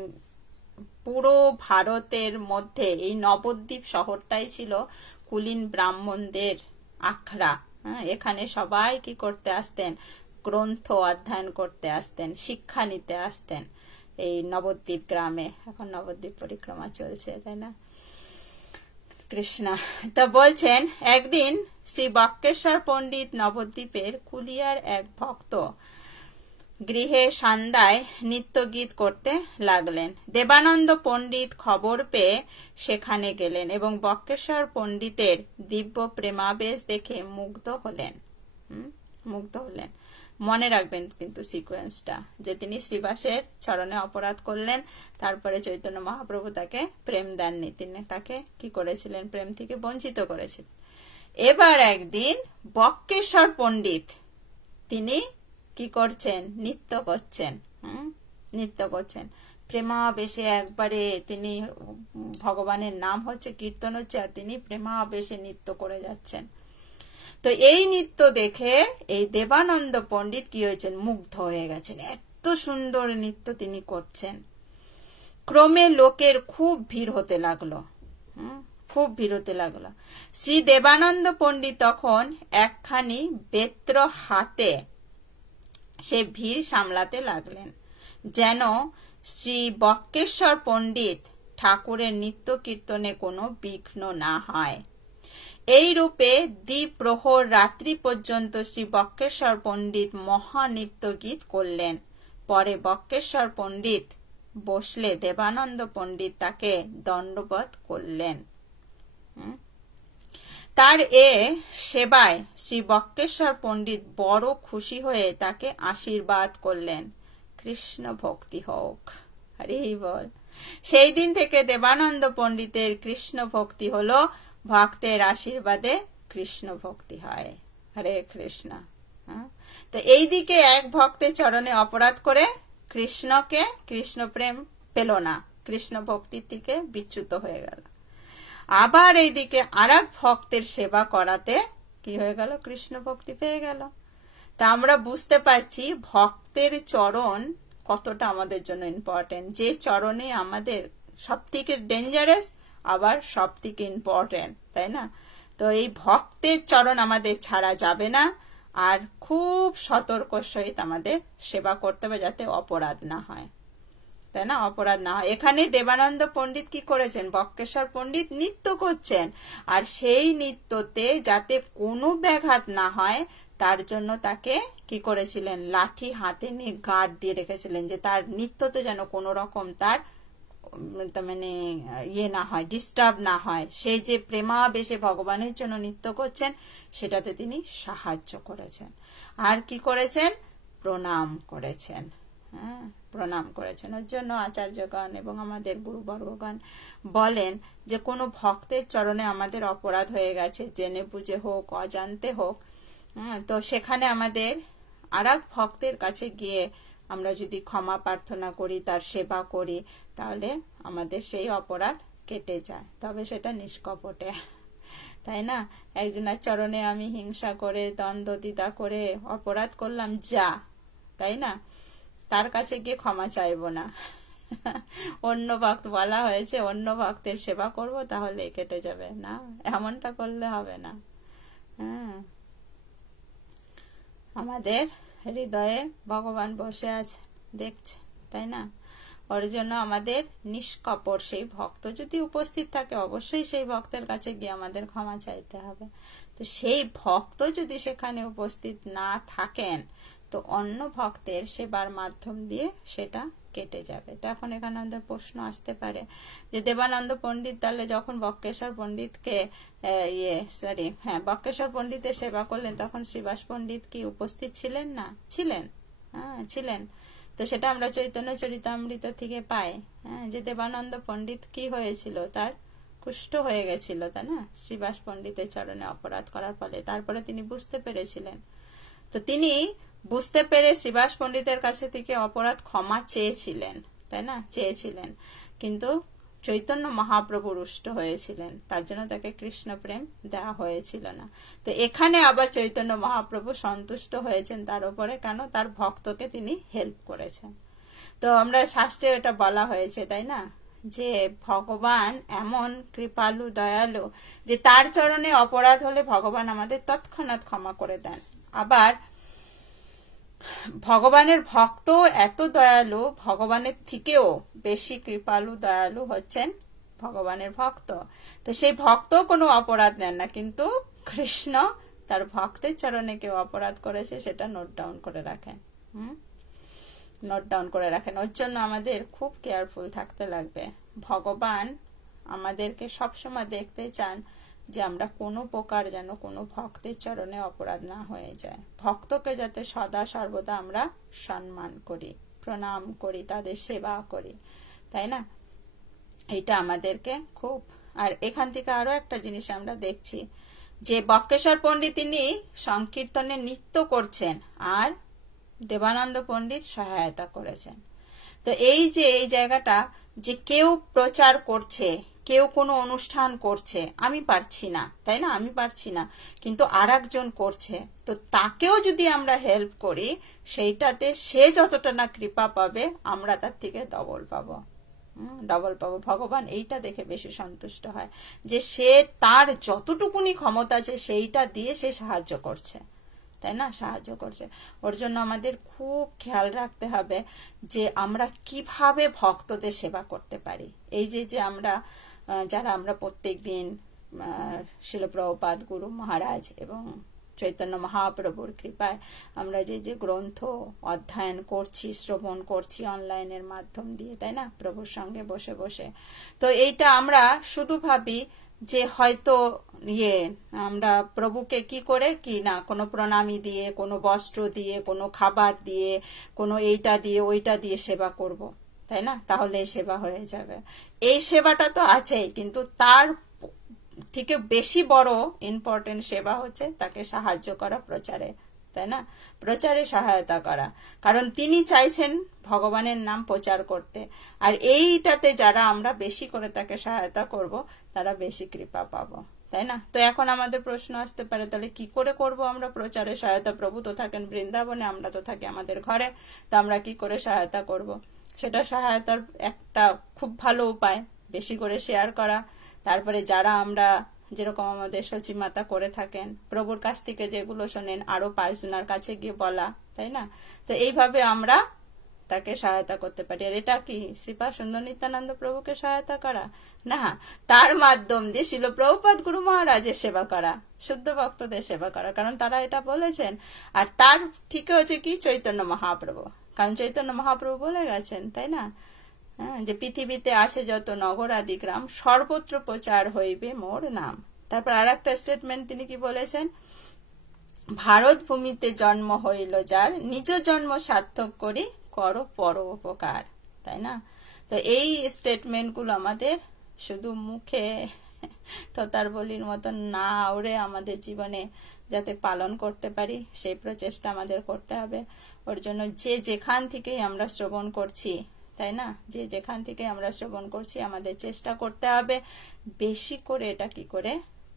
পুরো ভারতের মধ্যে এই নবদ্বীপ শহরটাই ছিল কুলীন ব্রাহ্মণদের আখড়া। এখানে সবাই কি করতে আসতেন? গ্রন্থ অধ্যয়ন করতে আসতেন, শিক্ষা নিতে আসতেন এই নবদ্বীপ গ্রামে। এখন নবদ্বীপ পরিক্রমা চলছে, তাই না, কৃষ্ণা। তা বলছেন, একদিন শ্রী বক্রেশ্বর পণ্ডিত নবদ্বীপের কুলিয়ার এক ভক্ত গৃহে সন্ধ্যায় নৃত্য গীত করতে লাগলেন। দেবানন্দ পণ্ডিত খবর পেয়ে সেখানে গেলেন এবং বক্রেশ্বর পণ্ডিতের দিব্য প্রেমাবেশ দেখে মুগ্ধ হলেন। মনে রাখবেন কিন্তু সিকোয়েন্সটা, যে তিনি শ্রীবাসের চরণে অপরাধ করলেন, তারপরে চৈতন্য মহাপ্রভু তাকে প্রেম দেননি, তিনি তাকে কি করেছিলেন? প্রেম থেকে বঞ্চিত করেছিলেন। এবার একদিন বক্রেশ্বর পণ্ডিত তিনি কি করছেন? নৃত্য করছেন প্রেমাবেশে, একবারে তিনি ভগবানের নাম হচ্ছে, কীর্তন হচ্ছে, আর তিনি প্রেমাবেশে নৃত্য করে যাচ্ছেন। তো এই নৃত্য দেখে এই দেবানন্দ পণ্ডিত কি হয়েছেন? মুগ্ধ হয়ে গেছেন, এত সুন্দর নৃত্য তিনি করছেন। ক্রমে লোকের খুব ভিড় হতে লাগলো, শ্রী দেবানন্দ পণ্ডিত তখন একখানি বেত্র হাতে সে ভিড় সামলাতে লাগলেন, যেন শ্রী বক্রেশ্বর পণ্ডিত ঠাকুরের নিত্য কীর্তনে কোনো বিঘ্ন না হয়। এই রূপে দ্বিপ্রহর রাত্রি পর্যন্ত শ্রী বক্রেশ্বর পণ্ডিত মহানৃত্য গীত করলেন। পরে বক্রেশ্বর পণ্ডিত বসলে দেবানন্দ পণ্ডিত তাকে দণ্ডবৎ করলেন। তার এ সেবায় শ্রী বক্রেশ্বর পণ্ডিত বড় খুশি হয়ে তাকে আশীর্বাদ করলেন, কৃষ্ণ ভক্তি হোক। হরি বল। সেই দিন থেকে দেবানন্দ পণ্ডিতের কৃষ্ণ ভক্তি হলো, ভক্তের আশীর্বাদে কৃষ্ণ ভক্তি হয়। হরে কৃষ্ণ। তো এই দিকে এক ভক্তের চরণে অপরাধ করে কৃষ্ণ প্রেম পেল না, কৃষ্ণ ভক্তির থেকে বিচ্যুত হয়ে গেল। আবার এইদিকে আর এক ভক্তের সেবা করাতে কি হয়ে গেল? কৃষ্ণ ভক্তি পেয়ে গেল। তা আমরা বুঝতে পারছি ভক্তের চরণ কতটা আমাদের জন্য ইম্পর্টেন্ট, যে চরণে আমাদের সব থেকে ডেঞ্জারাস আবার সব থেকে ইম্পর্টেন্ট, তাই না? তো এই ভক্তের চরণ আমাদের ছাড়া যাবে না, আর খুব সতর্ক সহিত আমাদের সেবা করতে হবে যাতে অপরাধ না হয়, তাই না? অপরাধ না হয়। এখানে দেবানন্দ পণ্ডিত কি করেছেন, বক্রেশ্বর পণ্ডিত নৃত্য করছেন, আর সেই নৃত্যতে যাতে কোনো ব্যাঘাত না হয় তার জন্য তাকে কি করেছিলেন, লাঠি হাতে নিয়ে গার্ড দিয়ে রেখেছিলেন, যে তার নৃত্যতে যেন কোনো রকম তার মানে ইয়ে না হয়, ডিস্টার্ব না হয়। সেই যে প্রেমাবেশে ভগবানের জন্য নৃত্য করছেন সেটাতে তিনি সাহায্য করেছেন। আর কি করেছেন, প্রণাম করেছেন। হ্যাঁ, প্রণাম করেছেন। ওর জন্য আচার্যগণ এবং আমাদের গুরুবর্গগণ বলেন যে কোনো ভক্তের চরণে আমাদের অপরাধ হয়ে গেছে, জেনে বুঝে হোক অজান্তে হোক, তো সেখানে আমাদের আর এক ভক্তের কাছে গিয়ে আমরা যদি ক্ষমা প্রার্থনা করি, তার সেবা করি, তাহলে আমাদের সেই অপরাধ কেটে যায়, তবে সেটা নিষ্কপটে, তাই না? একজনের চরণে আমি হিংসা করে দ্বন্দ্ব দ্বিধা করে অপরাধ করলাম, যা, তাই না? তার কাছে গিয়ে ক্ষমা চাইবো না। অন্য ভক্ত বলা হয়েছে অন্য ভক্তের সেবা করব তাহলে কেটে যাবে, না, এমনটা করলে হবে না। হ্যাঁ, আমাদের হৃদয়ে ভগবান বসে আছে, দেখছে, তাই না? ওর জন্য আমাদের নিষ্কপট সেই ভক্ত যদি উপস্থিত থাকে অবশ্যই সেই ভক্তের কাছে গিয়ে আমাদের ক্ষমা চাইতে হবে। তো সেই ভক্ত যদি সেখানে উপস্থিত না থাকেন তো অন্য ভক্তের সেবার মাধ্যম দিয়ে সেটা কেটে যাবে। তো এখন এখানে আমাদের প্রশ্ন আসতে পারে যে দেবানন্দ পণ্ডিত তাহলে যখন বক্রেশ্বর পণ্ডিতকে বক্রেশ্বর পণ্ডিতের সেবা করলেন তখন শ্রীবাস পণ্ডিত কি উপস্থিত ছিলেন না? ছিলেন, হ্যাঁ ছিলেন। তো সেটা আমরা চৈতন্য চরিতামৃত থেকে পাই, হ্যাঁ, যে দেবানন্দ পণ্ডিত কি হয়েছিল, তার কুষ্ঠ হয়ে গেছিল, তাই না? শ্রীবাস পণ্ডিতের চরণে অপরাধ করার ফলে তারপরে তিনি বুঝতে পেরেছিলেন। তো তিনি বুঝতে পেরে শ্রীবাস পণ্ডিতের কাছে থেকে অপরাধ ক্ষমা চেয়েছিলেন, তাই না? চেয়েছিলেন, কিন্তু চৈতন্য মহাপ্রভু রুষ্ট হয়েছিলেন, তার জন্য তাকে কৃষ্ণ প্রেম দেওয়া হয়েছিল না। তো এখানে আবার চৈতন্য মহাপ্রভু সন্তুষ্ট হয়েছেন তার উপরে, কেন? তার ভক্তকে তিনি হেল্প করেছেন। তো আমরা শাস্ত্রে এটা বলা হয়েছে, তাই না, যে ভগবান এমন কৃপালু দয়ালু যে তার চরণে অপরাধ হলে ভগবান আমাদের তৎক্ষণাৎ ক্ষমা করে দেন। আবার ভগবানের ভক্ত এত দয়ালু, ভগবানের থেকেও বেশি কৃপালু দয়ালু হচ্ছেন ভগবানের ভক্ত। তো সেই ভক্ত কোনো অপরাধ নেন না, কিন্তু কৃষ্ণ তার ভক্তের চরণে কেউ অপরাধ করেছে সেটা নোট ডাউন করে রাখেন, নোট ডাউন করে রাখেন। ওর জন্য আমাদের খুব কেয়ারফুল থাকতে লাগবে। ভগবান আমাদেরকে সবসময় দেখতে চান যে আমরা কোনো প্রকার যেন কোনো ভক্তের চরণে অপরাধ না হয়ে যায়, ভক্তকে যাতে সদা সর্বদা আমরা সম্মান করি, প্রণাম করি, তাদের সেবা করি, তাই না? এটা আমাদেরকে খুব। আর এখান থেকে আরো একটা জিনিস আমরা দেখছি যে বক্রেশ্বর পণ্ডিত তিনি সংকীর্তনে নৃত্য করছেন আর দেবানন্দ পণ্ডিত সহায়তা করেছেন। তো এই যে এই জায়গাটা যে কেউ প্রচার করছে, কেউ কোনো অনুষ্ঠান করছে, আমি পারছি না, তাই না, আমি পারছি না, কিন্তু আর একজন করছে, তো তাকেও যদি আমরা হেল্প করি সেইটাতে সে যতটা না কৃপা পাবে আমরা তার থেকে ডবল পাবো, ডবল পাবো। ভগবান এইটা দেখে বেশি সন্তুষ্ট হয় যে সে তার যতটুকুনি ক্ষমতা আছে সেইটা দিয়ে সে সাহায্য করছে, তাই না, সাহায্য করছে। ওর জন্য আমাদের খুব খেয়াল রাখতে হবে যে আমরা কিভাবে ভক্তদের সেবা করতে পারি। এই যে আমরা যারা আমরা প্রত্যেক দিন শিল প্রভুপাদ গুরু মহারাজ এবং চৈতন্য মহাপ্রভুর কৃপায় আমরা যে গ্রন্থ অধ্যয়ন করছি, শ্রবণ করছি অনলাইনের মাধ্যম দিয়ে, তাই না, প্রভুর সঙ্গে বসে বসে, তো এইটা আমরা শুধু ভাবি যে হয়তো আমরা প্রভুকে কি করে কি না কোনো প্রণামী দিয়ে, কোনো বস্ত্র দিয়ে, কোনো খাবার দিয়ে, কোনো এইটা দিয়ে ওইটা দিয়ে সেবা করব, তাই না, তাহলে সেবা হয়ে যাবে। এই সেবাটা তো আছেই, কিন্তু তার থেকে বেশি বড় ইম্পর্টেন্ট সেবা হচ্ছে তাকে সাহায্য করা প্রচারে, তাই না, প্রচারে সহায়তা করা, কারণ তিনি চাইছেন ভগবানের নাম প্রচার করতে। আর এইটাতে যারা আমরা বেশি করে তাকে সহায়তা করব তারা বেশি কৃপা পাবো, তাই না? তো এখন আমাদের প্রশ্ন আসতে পারে, তাহলে কি করে করব আমরা প্রচারে সহায়তা? প্রভু তো থাকেন বৃন্দাবনে, আমরা তো থাকি আমাদের ঘরে, তো আমরা কি করে সহায়তা করব? সেটা সহায়তার একটা খুব ভালো উপায় বেশি করে শেয়ার করা। তারপরে যারা আমরা যেরকম আমাদের সচিমাতা করে থাকেন, প্রভুর কাছ থেকে যেগুলো শোনেন আরো 5 জনের কাছে গিয়ে বলা, তাই না? তো এইভাবে আমরা তাকে সহায়তা করতে পারি। আর এটা কি শ্রীপাদ সুন্দর নিত্যানন্দ প্রভুকে সহায়তা করা না, তার মাধ্যম দিয়ে শিল প্রভুপাদ গুরু মহারাজের সেবা করা, শুদ্ধ ভক্তদের সেবা করা, কারণ তারা এটা বলেছেন। আর তার ঠিক হচ্ছে কি চৈতন্য মহাপ্রভু, কারণ চৈতন্য মহাপ্রভু বলে গেছেন, তাই না? যে পৃথিবীতে আছে যত নগর আদি গ্রাম, সর্বত্র প্রচার হইবে মোর নাম। তারপর আর একটা স্টেটমেন্ট তিনি কি বলেছেন, ভারত ভূমিতে জন্ম হইল যার, নিজ জন্ম সার্থক করি করো পর উপকার, তাই না? তো এই স্টেটমেন্টগুলো আমাদের শুধু মুখে তোতার বলির মতন না আউড়ে আমাদের জীবনে যাতে পালন করতে পারি, সেই প্রচেষ্টা আমাদের করতে হবে। ওর জন্য যে যেখান থেকেই আমরা শ্রবণ করছি, তাই না, যে যেখান থেকে আমরা শ্রবণ করছি, আমাদের চেষ্টা করতে হবে বেশি করে এটা কি করে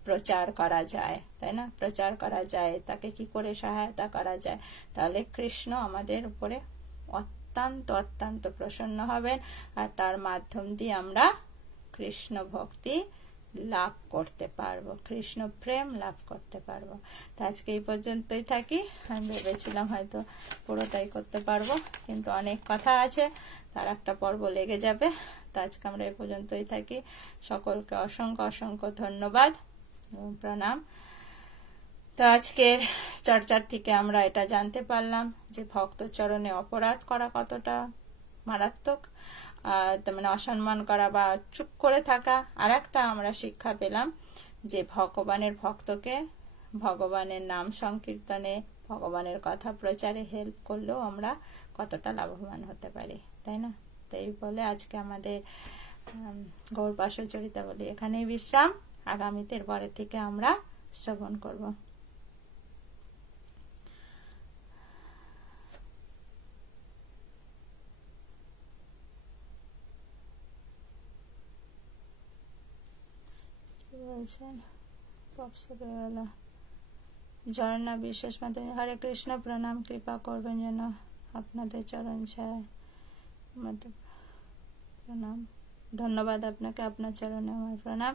প্রচার করা যায়, তাই না? প্রচার করা যায়, তাকে কি করে সহায়তা করা যায়, তাহলে কৃষ্ণ আমাদের উপরে অত্যন্ত অত্যন্ত প্রসন্ন হবেন, আর তার মাধ্যম দিয়ে আমরা কৃষ্ণ ভক্তি লাভ করতে পারবো, কৃষ্ণ প্রেম লাভ করতে পারবো। তো আজকে এই পর্যন্তই থাকি। আমি ভেবেছিলাম হয়তো পুরোটাই করতে পারবো, কিন্তু অনেক কথা আছে, তার একটা পর্ব লেগে যাবে। তো আজকে আমরা এই পর্যন্তই থাকি। সকলকে অসংখ্য অসংখ্য ধন্যবাদ এবং প্রণাম। তো আজকের চর্চার থেকে আমরা এটা জানতে পারলাম যে ভক্ত চরণে অপরাধ করা কতটা মারাত্মক, তার মানে অসম্মান করা বা চুপ করে থাকা। আর একটা আমরা শিক্ষা পেলাম যে ভগবানের ভক্তকে ভগবানের নাম সংকীর্তনে, ভগবানের কথা প্রচারে হেল্প করলেও আমরা কতটা লাভবান হতে পারি, তাই না? তো এই বলে আজকে আমাদের গৌড়পাশ চরিতাবলী এখানেই বিশ্রাম। আগামীতে পরের থেকে আমরা শ্রবণ করব। বলছেন ঝর্ণা বিশ্বাস মাধ্যমে, হরে কৃষ্ণ, প্রণাম, কৃপা করবেন যেন আপনাদের চরণ ছায়, প্রণাম, ধন্যবাদ আপনাকে, আপনার চরণে আমার প্রণাম।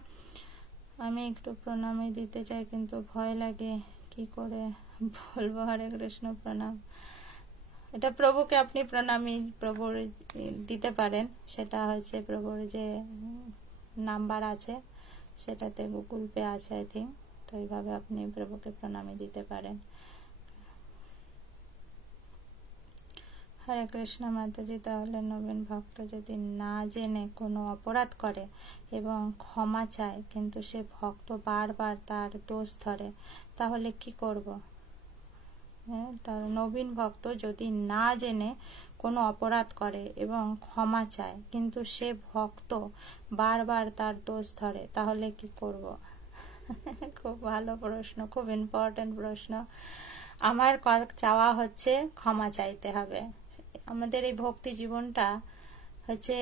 আমি একটু প্রণামই দিতে চাই, কিন্তু ভয় লাগে কি করে বলবো। হরে কৃষ্ণ, প্রণাম। এটা প্রভুকে আপনি প্রণামী প্রভুর দিতে পারেন, সেটা হচ্ছে প্রভুর যে নাম্বার আছে সেটাতে গুগল পে আছে আই থিঙ্ক, তো এইভাবে আপনি প্রভুকে প্রণামী দিতে পারেন। হরে কৃষ্ণ মাতাজি, তাহলে নবীন ভক্ত যদি না জেনে কোনো অপরাধ করে এবং ক্ষমা চায়, কিন্তু সে ভক্ত বারবার তার দোষ ধরে, তাহলে কি করব? তার নবীন ভক্ত যদি না জেনে কোনো অপরাধ করে এবং ক্ষমা চায়, কিন্তু সে ভক্ত বারবার তার দোষ ধরে, তাহলে কি করব? খুব ভালো প্রশ্ন, খুব ইম্পর্টেন্ট প্রশ্ন। আমার চাওয়া হচ্ছে ক্ষমা চাইতে হবে। আমাদের এই ভক্তি জীবনটা হচ্ছে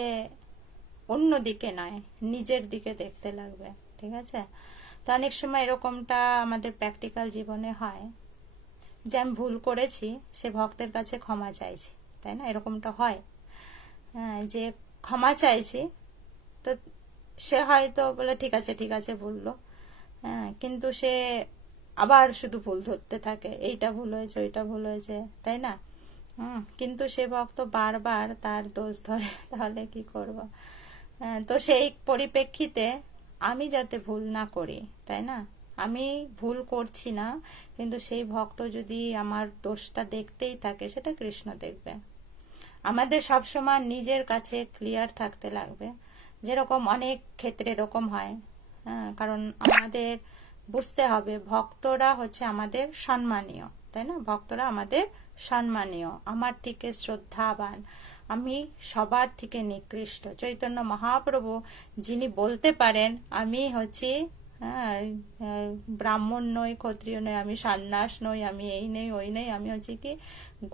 অন্য দিকে নয়, নিজের দিকে দেখতে লাগবে, ঠিক আছে? তো অনেক সময় এরকমটা আমাদের প্র্যাকটিক্যাল জীবনে হয় যে আমি ভুল করেছি, সে ভক্তের কাছে ক্ষমা চাইছি, তাই না? এরকমটা হয় যে ক্ষমা চাইছি, তো সে হয়তো বলে ঠিক আছে ঠিক আছে বললো, কিন্তু সে আবার শুধু ভুল ধরতে থাকে, এইটা ভুল হয়েছে ওইটা ভুল হয়েছে, তাই না? কিন্তু সে ভক্ত বারবার তার দোষ ধরে, তাহলে কি করব? তো সেই পরিপ্রেক্ষিতে আমি যাতে ভুল না করি, তাই না? আমি ভুল করছি না, কিন্তু সেই ভক্ত যদি আমার দোষটা দেখতেই থাকে, সেটা কৃষ্ণ দেখবে। আমাদের সবসময় নিজের কাছে ক্লিয়ার থাকতে লাগবে। যেরকম অনেক ক্ষেত্রে এরকম হয়, কারণ আমাদের বুঝতে হবে ভক্তরা হচ্ছে আমাদের সম্মানীয়, তাই না? ভক্তরা আমাদের সম্মানীয়, আমার থেকে শ্রদ্ধাবান, আমি সবার থেকে নিকৃষ্ট। চৈতন্য মহাপ্রভু যিনি বলতে পারেন আমি হচ্ছি ব্রাহ্মণ নই, ক্ষত্রিয় নই, আমি সন্ন্যাস নই, আমি এই নেই ওই নেই, আমি হচ্ছে কি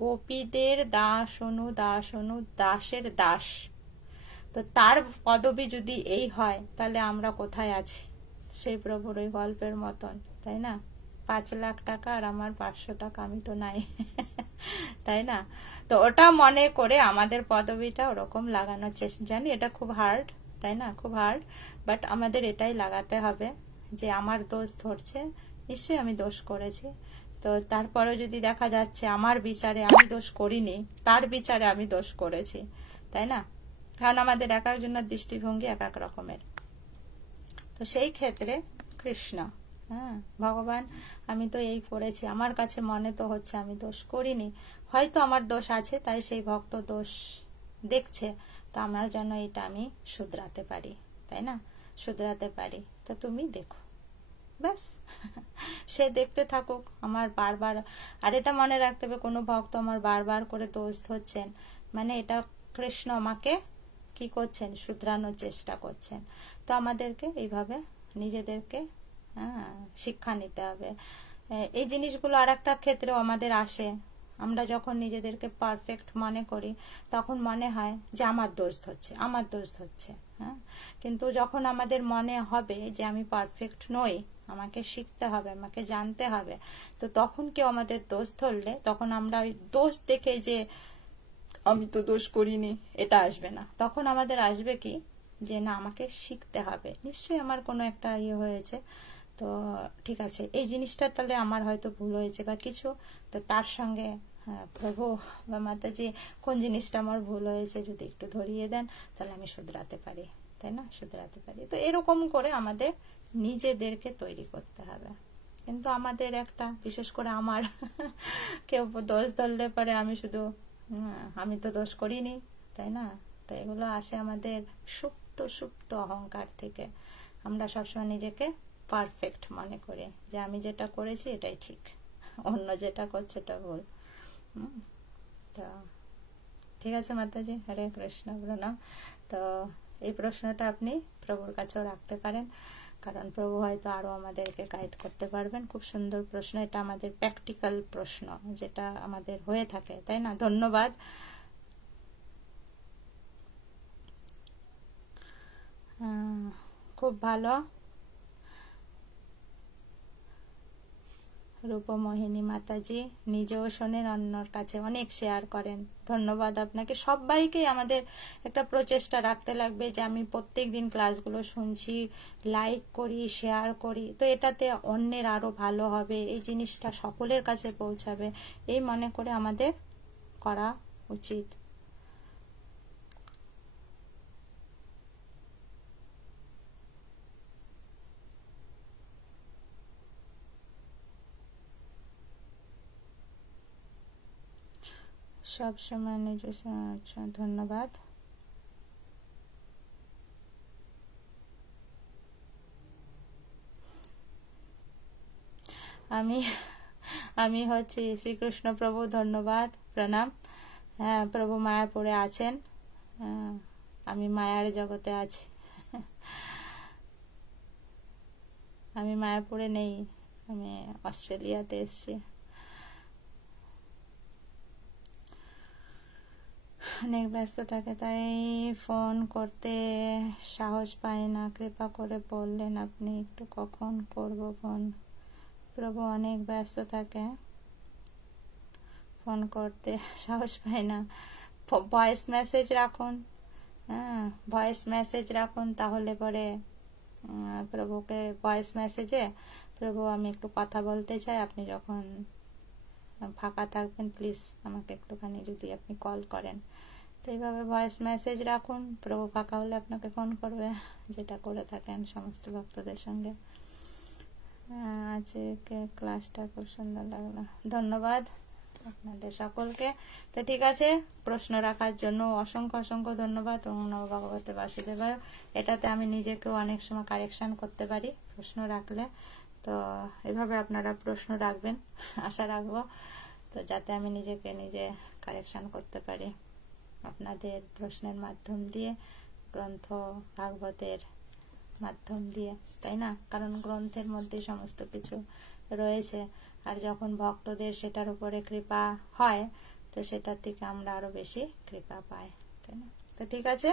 গোপীদের দাস অনু দাস অনু দাসের দাস। তো তার পদবী যদি এই হয়, তাহলে আমরা কোথায় আছি? সেই প্রভুর ওই গল্পের মতন, তাই না? 5 লাখ টাকা আর আমার 500 টাকা, আমি তো নাই। তাই না? তো ওটা মনে করে আমাদের পদবিটা ওরকম লাগানোর চেষ্টা, জানি এটা খুব হার্ড, তাই না? খুব হার্ড, বাট আমাদের এটাই লাগাতে হবে যে আমার দোষ ধরছে, নিশ্চয়ই আমি দোষ করেছি। তো তারপরে যদি দেখা যাচ্ছে আমার বিচারে আমি দোষ করিনি, তার বিচারে আমি দোষ করেছি, তাই না? কারণ আমাদের এক একজনের দৃষ্টিভঙ্গি এক এক রকমের। তো সেই ক্ষেত্রে কৃষ্ণ, হ্যাঁ, ভগবান, আমি তো এই করেছি, আমার কাছে মনে তো হচ্ছে আমি দোষ করিনি, হয়তো আমার দোষ আছে, তাই সেই ভক্ত দোষ দেখছে, তো আমার জন্য এটা আমি শুধরাতে পারি, তাই না? শুধরাতে পারি, তো তুমি দেখো, ব্যাস। সে দেখতে থাকুক আমার বারবার। আর এটা মনে রাখতে হবে, কোনো ভক্ত আমার বারবার করে দোষ ধরছেন মানে এটা কৃষ্ণ আমাকে কি করছেন, শুধরানোর চেষ্টা করছেন। তো আমাদেরকে এইভাবে নিজেদেরকে শিক্ষা নিতে হবে। এই জিনিসগুলো আর একটা ক্ষেত্রেও আমাদের আসে, আমরা যখন নিজেদেরকে পারফেক্ট মনে করি তখন মনে হয় যে আমার দোষ ধরছে, আমার দোষ ধরছে, হ্যাঁ। কিন্তু যখন আমাদের মনে হবে যে আমি পারফেক্ট নই, আমাকে শিখতে হবে, আমাকে জানতে হবে, তো তখন কেউ আমাদের দোষ ধরলে তখন আমরা ওই দোষ দেখে যে আমি তো দোষ করিনি এটা আসবে না, তখন আমাদের আসবে কি যে না, আমাকে শিখতে হবে, নিশ্চয়ই আমার কোনো একটা ইয়ে হয়েছে, তো ঠিক আছে, এই জিনিসটা তাহলে আমার হয়তো ভুল হয়েছে বা কিছু, তো তার সঙ্গে প্রভু বা মাতাজি কোন জিনিসটা আমার ভুল হয়েছে যদি একটু ধরিয়ে দেন, তাহলে আমি শুধরাতে পারি, তাই না? শুধরাতে পারি। তো এরকম করে আমাদের নিজেদেরকে তৈরি করতে হবে। কিন্তু আমাদের একটা, বিশেষ করে আমার, কেউ দোষ ধরলে পরে আমি শুধু আমি তো দোষ করিনি, তাই না? তো এগুলো আসে আমাদের সুপ্ত সুপ্ত অহংকার থেকে। আমরা সবসময় নিজেকে পারফেক্ট মনে করি যে আমি যেটা করেছি এটাই ঠিক, অন্য যেটা করছে এটা ভুল। তো ঠিক আছে মাতাজি, হরে কৃষ্ণ, প্রণাম। তো এই প্রশ্নটা আপনি প্রভুর কাছেও রাখতে পারেন, কারণ প্রভু হয়তো আরো আমাদেরকে গাইড করতে পারবেন। খুব সুন্দর প্রশ্ন, এটা আমাদের প্র্যাকটিক্যাল প্রশ্ন যেটা আমাদের হয়ে থাকে, তাই না? ধন্যবাদ। খুব ভালো। রূপমোহিনী মাতাজি নিজেও শোনেন, অন্যর কাছে অনেক শেয়ার করেন, ধন্যবাদ আপনাকে। সবাইকে আমাদের একটা প্রচেষ্টা রাখতে লাগবে যে আমি প্রত্যেক দিন ক্লাসগুলো শুনছি, লাইক করি, শেয়ার করি, তো এটাতে অন্যের আরো ভালো হবে, এই জিনিসটা সকলের কাছে পৌঁছাবে, এই মনে করে আমাদের করা উচিত। সব সময় নিজস্ব, আচ্ছা, ধন্যবাদ। আমি হচ্ছে শ্রীকৃষ্ণ প্রভু, ধন্যবাদ, প্রণাম। হ্যাঁ, প্রভু মায়াপুরে আছেন, আমি মায়ার জগতে আছি। আমি মায়াপুরে নেই, আমি অস্ট্রেলিয়াতে এসেছি। অনেক ব্যস্ত থাকে তাই ফোন করতে সাহস পাই না, কৃপা করে বললেন আপনি একটু কখন করব ফোন। প্রভু অনেক ব্যস্ত থাকে, ফোন করতে সাহস পাই না। ভয়েস মেসেজ রাখুন, ভয়েস মেসেজ রাখুন, তাহলে পরে প্রভুকে ভয়েস মেসেজে, প্রভু আমি একটু কথা বলতে চাই, আপনি যখন ফাঁকা থাকবেন প্লিজ আমাকে একটুখানি যদি আপনি কল করেন, তো এইভাবে ভয়েস মেসেজ রাখুন, প্রভু ফাঁকা হলে আপনাকে ফোন করবে, যেটা করে থাকেন সমস্ত ভক্তদের সঙ্গে। আজকে ক্লাসটা খুব সুন্দর লাগলো, ধন্যবাদ আপনাদের সকলকে। তো ঠিক আছে, প্রশ্ন রাখার জন্য অসংখ্য অসংখ্য ধন্যবাদ। ওম নমো ভগবতে বাসুদেবায়। এটাতে আমি নিজেকেও অনেক সময় কারেকশন করতে পারি প্রশ্ন রাখলে, তো এভাবে আপনারা প্রশ্ন রাখবেন, আশা রাখবো, তো যাতে আমি নিজেকে নিজে কারেকশন করতে পারি আপনাদের প্রশ্নের মাধ্যম দিয়ে, গ্রন্থ ভাগবতের মাধ্যম দিয়ে, তাই না? কারণ গ্রন্থের মধ্যে সমস্ত কিছু রয়েছে, আর যখন ভক্তদের সেটার উপরে কৃপা হয় তো সেটার থেকে আমরা আরো বেশি কৃপা পাই, তাই না? তো ঠিক আছে,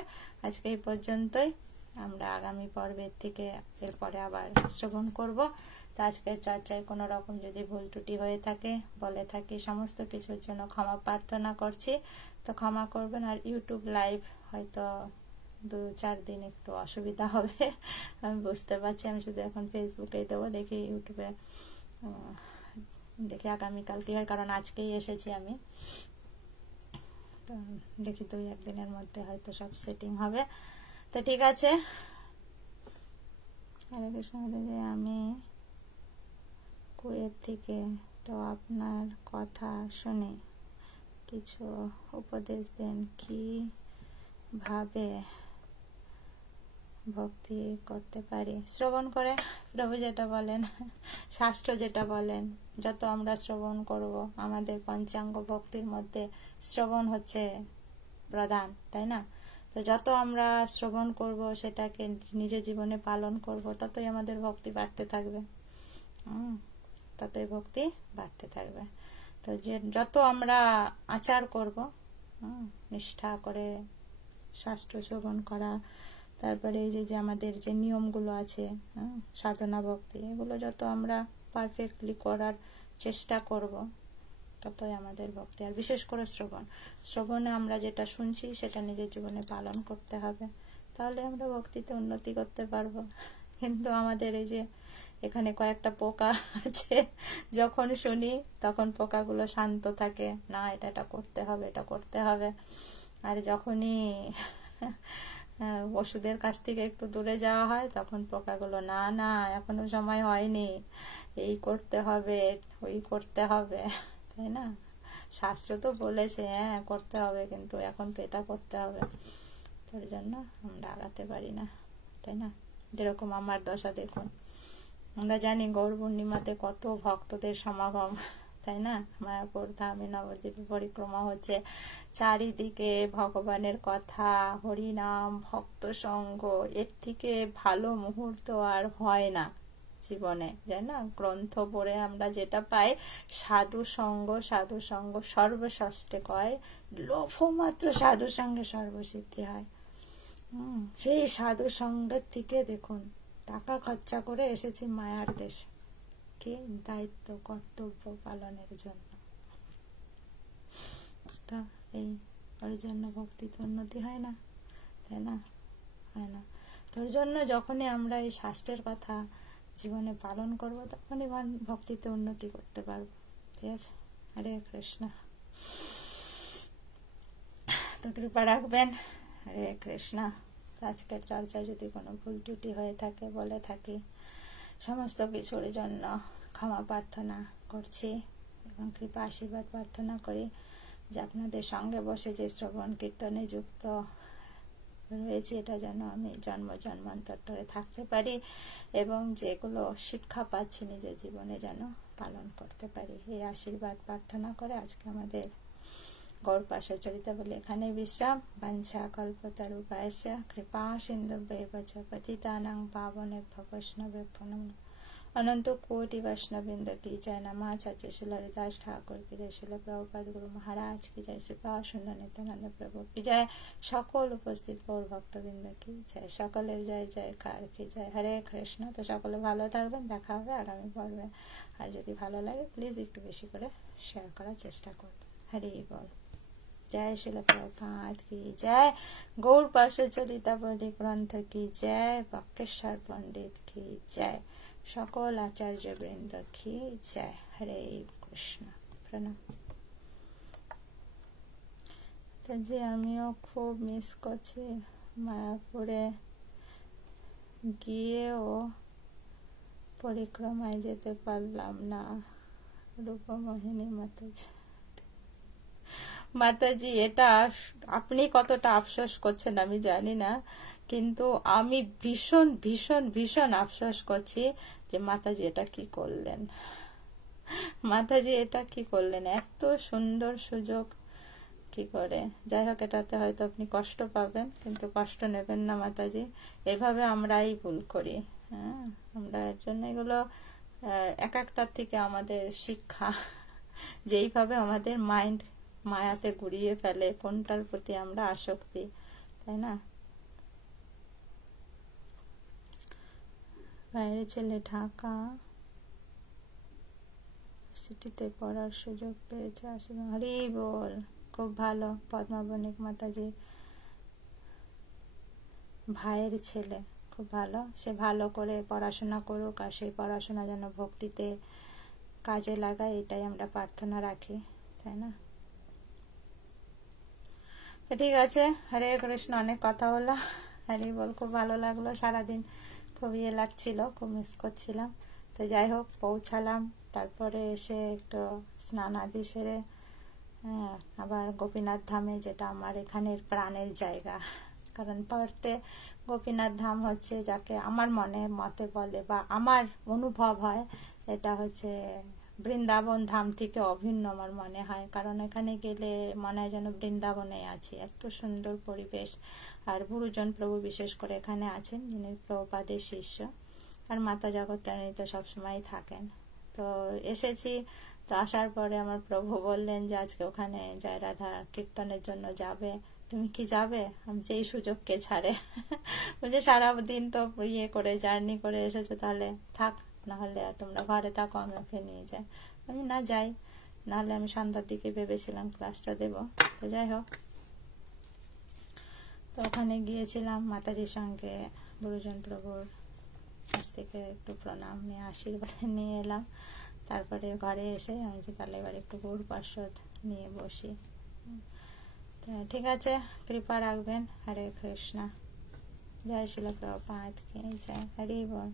আজকে এই পর্যন্তই। আমরা আগামী পর্বের থেকে এরপরে আবার শ্রবণ করব। তো আজকের চর্চায় কোনো রকম যদি ভুল ত্রুটি হয়ে থাকে, বলে থাকি, সমস্ত কিছুর জন্য ক্ষমা প্রার্থনা করছি। তো ক্ষমা করবেন। আর ইউটিউব লাইভ হয়তো 2-4 দিন একটু অসুবিধা হবে, আমি বুঝতে পারছি। আমি শুধু এখন ফেসবুকে দেবো, দেখি ইউটিউবে দেখি আগামীকাল কি হয়, কারণ আজকেই এসেছি আমি। তো দেখি 2-1 দিনের মধ্যে হয়তো সব সেটিং হবে। তো ঠিক আছে, হরে কৃষ্ণ। আমি কুয়েত থেকে, তো আপনার কথা শুনে কিছু উপদেশ দেন, কিভাবে ভক্তি করতে পারি? শ্রবণ করে, প্রভু যেটা বলেন, শাস্ত্র যেটা বলেন, যত আমরা শ্রবণ করব, আমাদের পঞ্চাঙ্গ ভক্তির মধ্যে শ্রবণ হচ্ছে প্রধান, তাই না? তো যত আমরা শ্রবণ করব, সেটাকে নিজের জীবনে পালন করব, ততই আমাদের ভক্তি বাড়তে থাকবে। ততই ভক্তি বাড়তে থাকবে। তো যত আমরা আচার করব, নিষ্ঠা করে শাস্ত্র শ্রবণ করা, তারপরে এই যে আমাদের যে নিয়মগুলো আছে, সাধনা ভক্তি, এগুলো যত আমরা পারফেক্টলি করার চেষ্টা করব, ততই আমাদের ভক্তি। আর বিশেষ করে শ্রবণে আমরা যেটা শুনছি সেটা নিজের জীবনে পালন করতে হবে, তাহলে আমরা ভক্তিতে উন্নতি করতে পারবো। কিন্তু আমাদের এই যে এখানে কয়েকটা পোকা আছে, যখন শুনি তখন পোকাগুলো শান্ত থাকে, না এটা করতে হবে, এটা করতে হবে। আর যখনই ওষুধের কাছ থেকে একটু দূরে যাওয়া হয়, তখন পোকাগুলো না এখনো সময় হয়নি, এই করতে হবে, ওই করতে হবে, তাই না? শাস্ত্র তো বলেছে হ্যাঁ করতে হবে, কিন্তু এখন তো এটা করতে হবে, তার জন্য আমরা আগাতে পারি না, তাই না? যেরকম আমার দশা দেখুন, আমরা জানি গৌর পূর্ণিমাতে কত ভক্তদের সমাগম, তাই না? মায়াপুর ধামে নবদ্বীপ পরিক্রমা হচ্ছে, চারিদিকে ভগবানের কথা, হরিনাম, ভক্ত সঙ্গ, এর থেকে ভালো মুহূর্ত আর হয় না জীবনে, তাই না? গ্রন্থ পড়ে আমরা যেটা পাই, সাধু সঙ্গ সর্বষষ্ঠে কয়, লোভ মাত্র সাধু সঙ্গে সর্বসিদ্ধি হয়। সেই সাধু সঙ্গের থেকে দেখুন, টাকা খরচা করে এসেছি মায়ার দেশে, কি দায়িত্ব কর্তব্য পালনের জন্য। তা ওর জন্য ভক্তিতে উন্নতি হয় না, তাই না? হয় না। তোর জন্য যখনই আমরা এই শাস্ত্রের কথা জীবনে পালন করব, তখনই ভক্তিতে উন্নতি করতে পারবো। ঠিক আছে? হরে কৃষ্ণ। তো কৃপা রাখবেন। হরে কৃষ্ণ। আজকের চর্চায় যদি কোনো ভুল ত্রুটি হয়ে থাকে, বলে থাকি, সমস্ত কিছুর জন্য ক্ষমা প্রার্থনা করছি এবং কৃপা আশীর্বাদ প্রার্থনা করি যে আপনাদের সঙ্গে বসে যে শ্রবণ কীর্তনে যুক্ত রয়েছে, এটা যেন আমি জন্ম জন্মান্তর ধরে থাকতে পারি এবং যেগুলো শিক্ষা পাচ্ছি নিজের জীবনে যেন পালন করতে পারি। এই আশীর্বাদ প্রার্থনা করে আজকে আমাদের গৌর পাশা চরিতাবলী এখানে বিশ্রাম। বাঞ্ছা কল্পতরুভ্যশ্চ কৃপা সিন্ধুভ্যেব চ পতিতানাং পাবনেভ্যো বৈষ্ণবেভ্যো নমঃ। अनंत कोटि वैष्णववृंद की जय। नमाचार्य श्री हरिदास ठाकुर की जय। श्रील प्रभुपाद गुरु महाराज की जय। श्री सुंदर नित्यानंद प्रभु की जय। সকল উপস্থিত গৌর ভক্তবৃন্দ কি জয়। সকলের জয় জয়কার কি জয়। হরে কৃষ্ণ। তো সকলে ভালো থাকবেন, দেখা হবে আগামী পর্বে। আর যদি ভালো লাগে প্লিজ একটু বেশি করে শেয়ার করার চেষ্টা করবেন। হরি বল। जय श्रील प्रभुपाद की जय। गौर पाशा चरितावली ग्रंथ की जय। बक्केश्वर पंडित की जय। সকল আচার্য বৃন্দ কি জয়। হরে কৃষ্ণ। প্রণাম। তো যে আমিও খুব মিস করছি, মায়াপুরে গিয়েও পরিক্রমায় যেতে পারলাম না। রূপমোহিনী মাতাজি, এটা আপনি কতটা আফসোস করছেন আমি জানি না, কিন্তু আমি ভীষণ ভীষণ ভীষণ আফসোস করছি যে মাতাজি এটা কি করলেন। মাতাজি এটা কি করলেন, এত সুন্দর সুযোগ কি করে। যাই হোক, এটাতে হয়তো আপনি কষ্ট পাবেন, কিন্তু কষ্ট নেবেন না মাতাজি। এভাবে আমরাই ভুল করি। হ্যাঁ, আমরা এর জন্য এগুলো এক একটার থেকে আমাদের শিক্ষা, যেইভাবে আমাদের মাইন্ড মায়াতে ঘুরিয়ে ফেলে, কোনটার প্রতি আমরা আসক্তি, তাই না? বাইরে ছেলে ঢাকা সিটিতে পড়ার সুযোগ পেয়েছে। আসলে হরি বল, খুব ভালো। পদ্মা বণিক মাতাজি ভাইয়ের ছেলে, খুব ভালো। সে ভালো করে পড়াশোনা করুক, আর সেই পড়াশোনা যেন ভক্তিতে কাজে লাগায়, এটাই আমরা প্রার্থনা রাখি, তাই না? তো ঠিক আছে, হরে কৃষ্ণ, অনেক কথা হলো। হরি বল, খুব ভালো লাগলো। সারাদিন খুব ইয়ে লাগছিল, খুব মিস করছিলাম। তো যাই হোক, পৌঁছালাম। তারপরে এসে একটু স্নান আদি সেরে আবার গোপীনাথ ধামে, যেটা আমার এখানের প্রাণের জায়গা। কারণ পড়তে গোপীনাথ ধাম হচ্ছে, যাকে আমার মতে বলে বা আমার অনুভব হয়, এটা হচ্ছে বৃন্দাবন ধাম থেকে অভিন্ন আমার মনে হয়। কারণ এখানে গেলে মনে হয় যেন বৃন্দাবনে আছি, এত সুন্দর পরিবেশ। আর গুরুজন প্রভু বিশেষ করে এখানে আছেন, যিনি প্রভুপাদের শিষ্য, আর মাতা জগত্তারিণী তো সবসময় থাকেন। তো এসেছি, তো আসার পরে আমার প্রভু বললেন যে আজকে ওখানে জয় রাধা কীর্তনের জন্য যাবে, তুমি কি যাবে? আমি যেই সুযোগকে ছাড়ে বলছে সারাদিন তো ইয়ে করে জার্নি করে এসেছো, তাহলে থাক, নাহলে তোমরা ঘরে থাকো, আমি ওকে নিয়ে যাই। আমি না যাই, নাহলে আমি সন্ধ্যার দিকে ভেবেছিলাম ক্লাসটা দেব। তো যাই হোক, তো ওখানে গিয়েছিলাম মাতাজির সঙ্গে, গুরুজন প্রভুর কাছ থেকে একটু প্রণাম নিয়ে আশীর্বাদ নিয়ে এলাম। তারপরে ঘরে এসে আমি যে তাহলে এবার একটু গৌর পার্শ্বদ নিয়ে বসি। ঠিক আছে, কৃপা রাখবেন। হরে কৃষ্ণ। জয় শিল প্রভুপাদ কি জয়। হরি বল।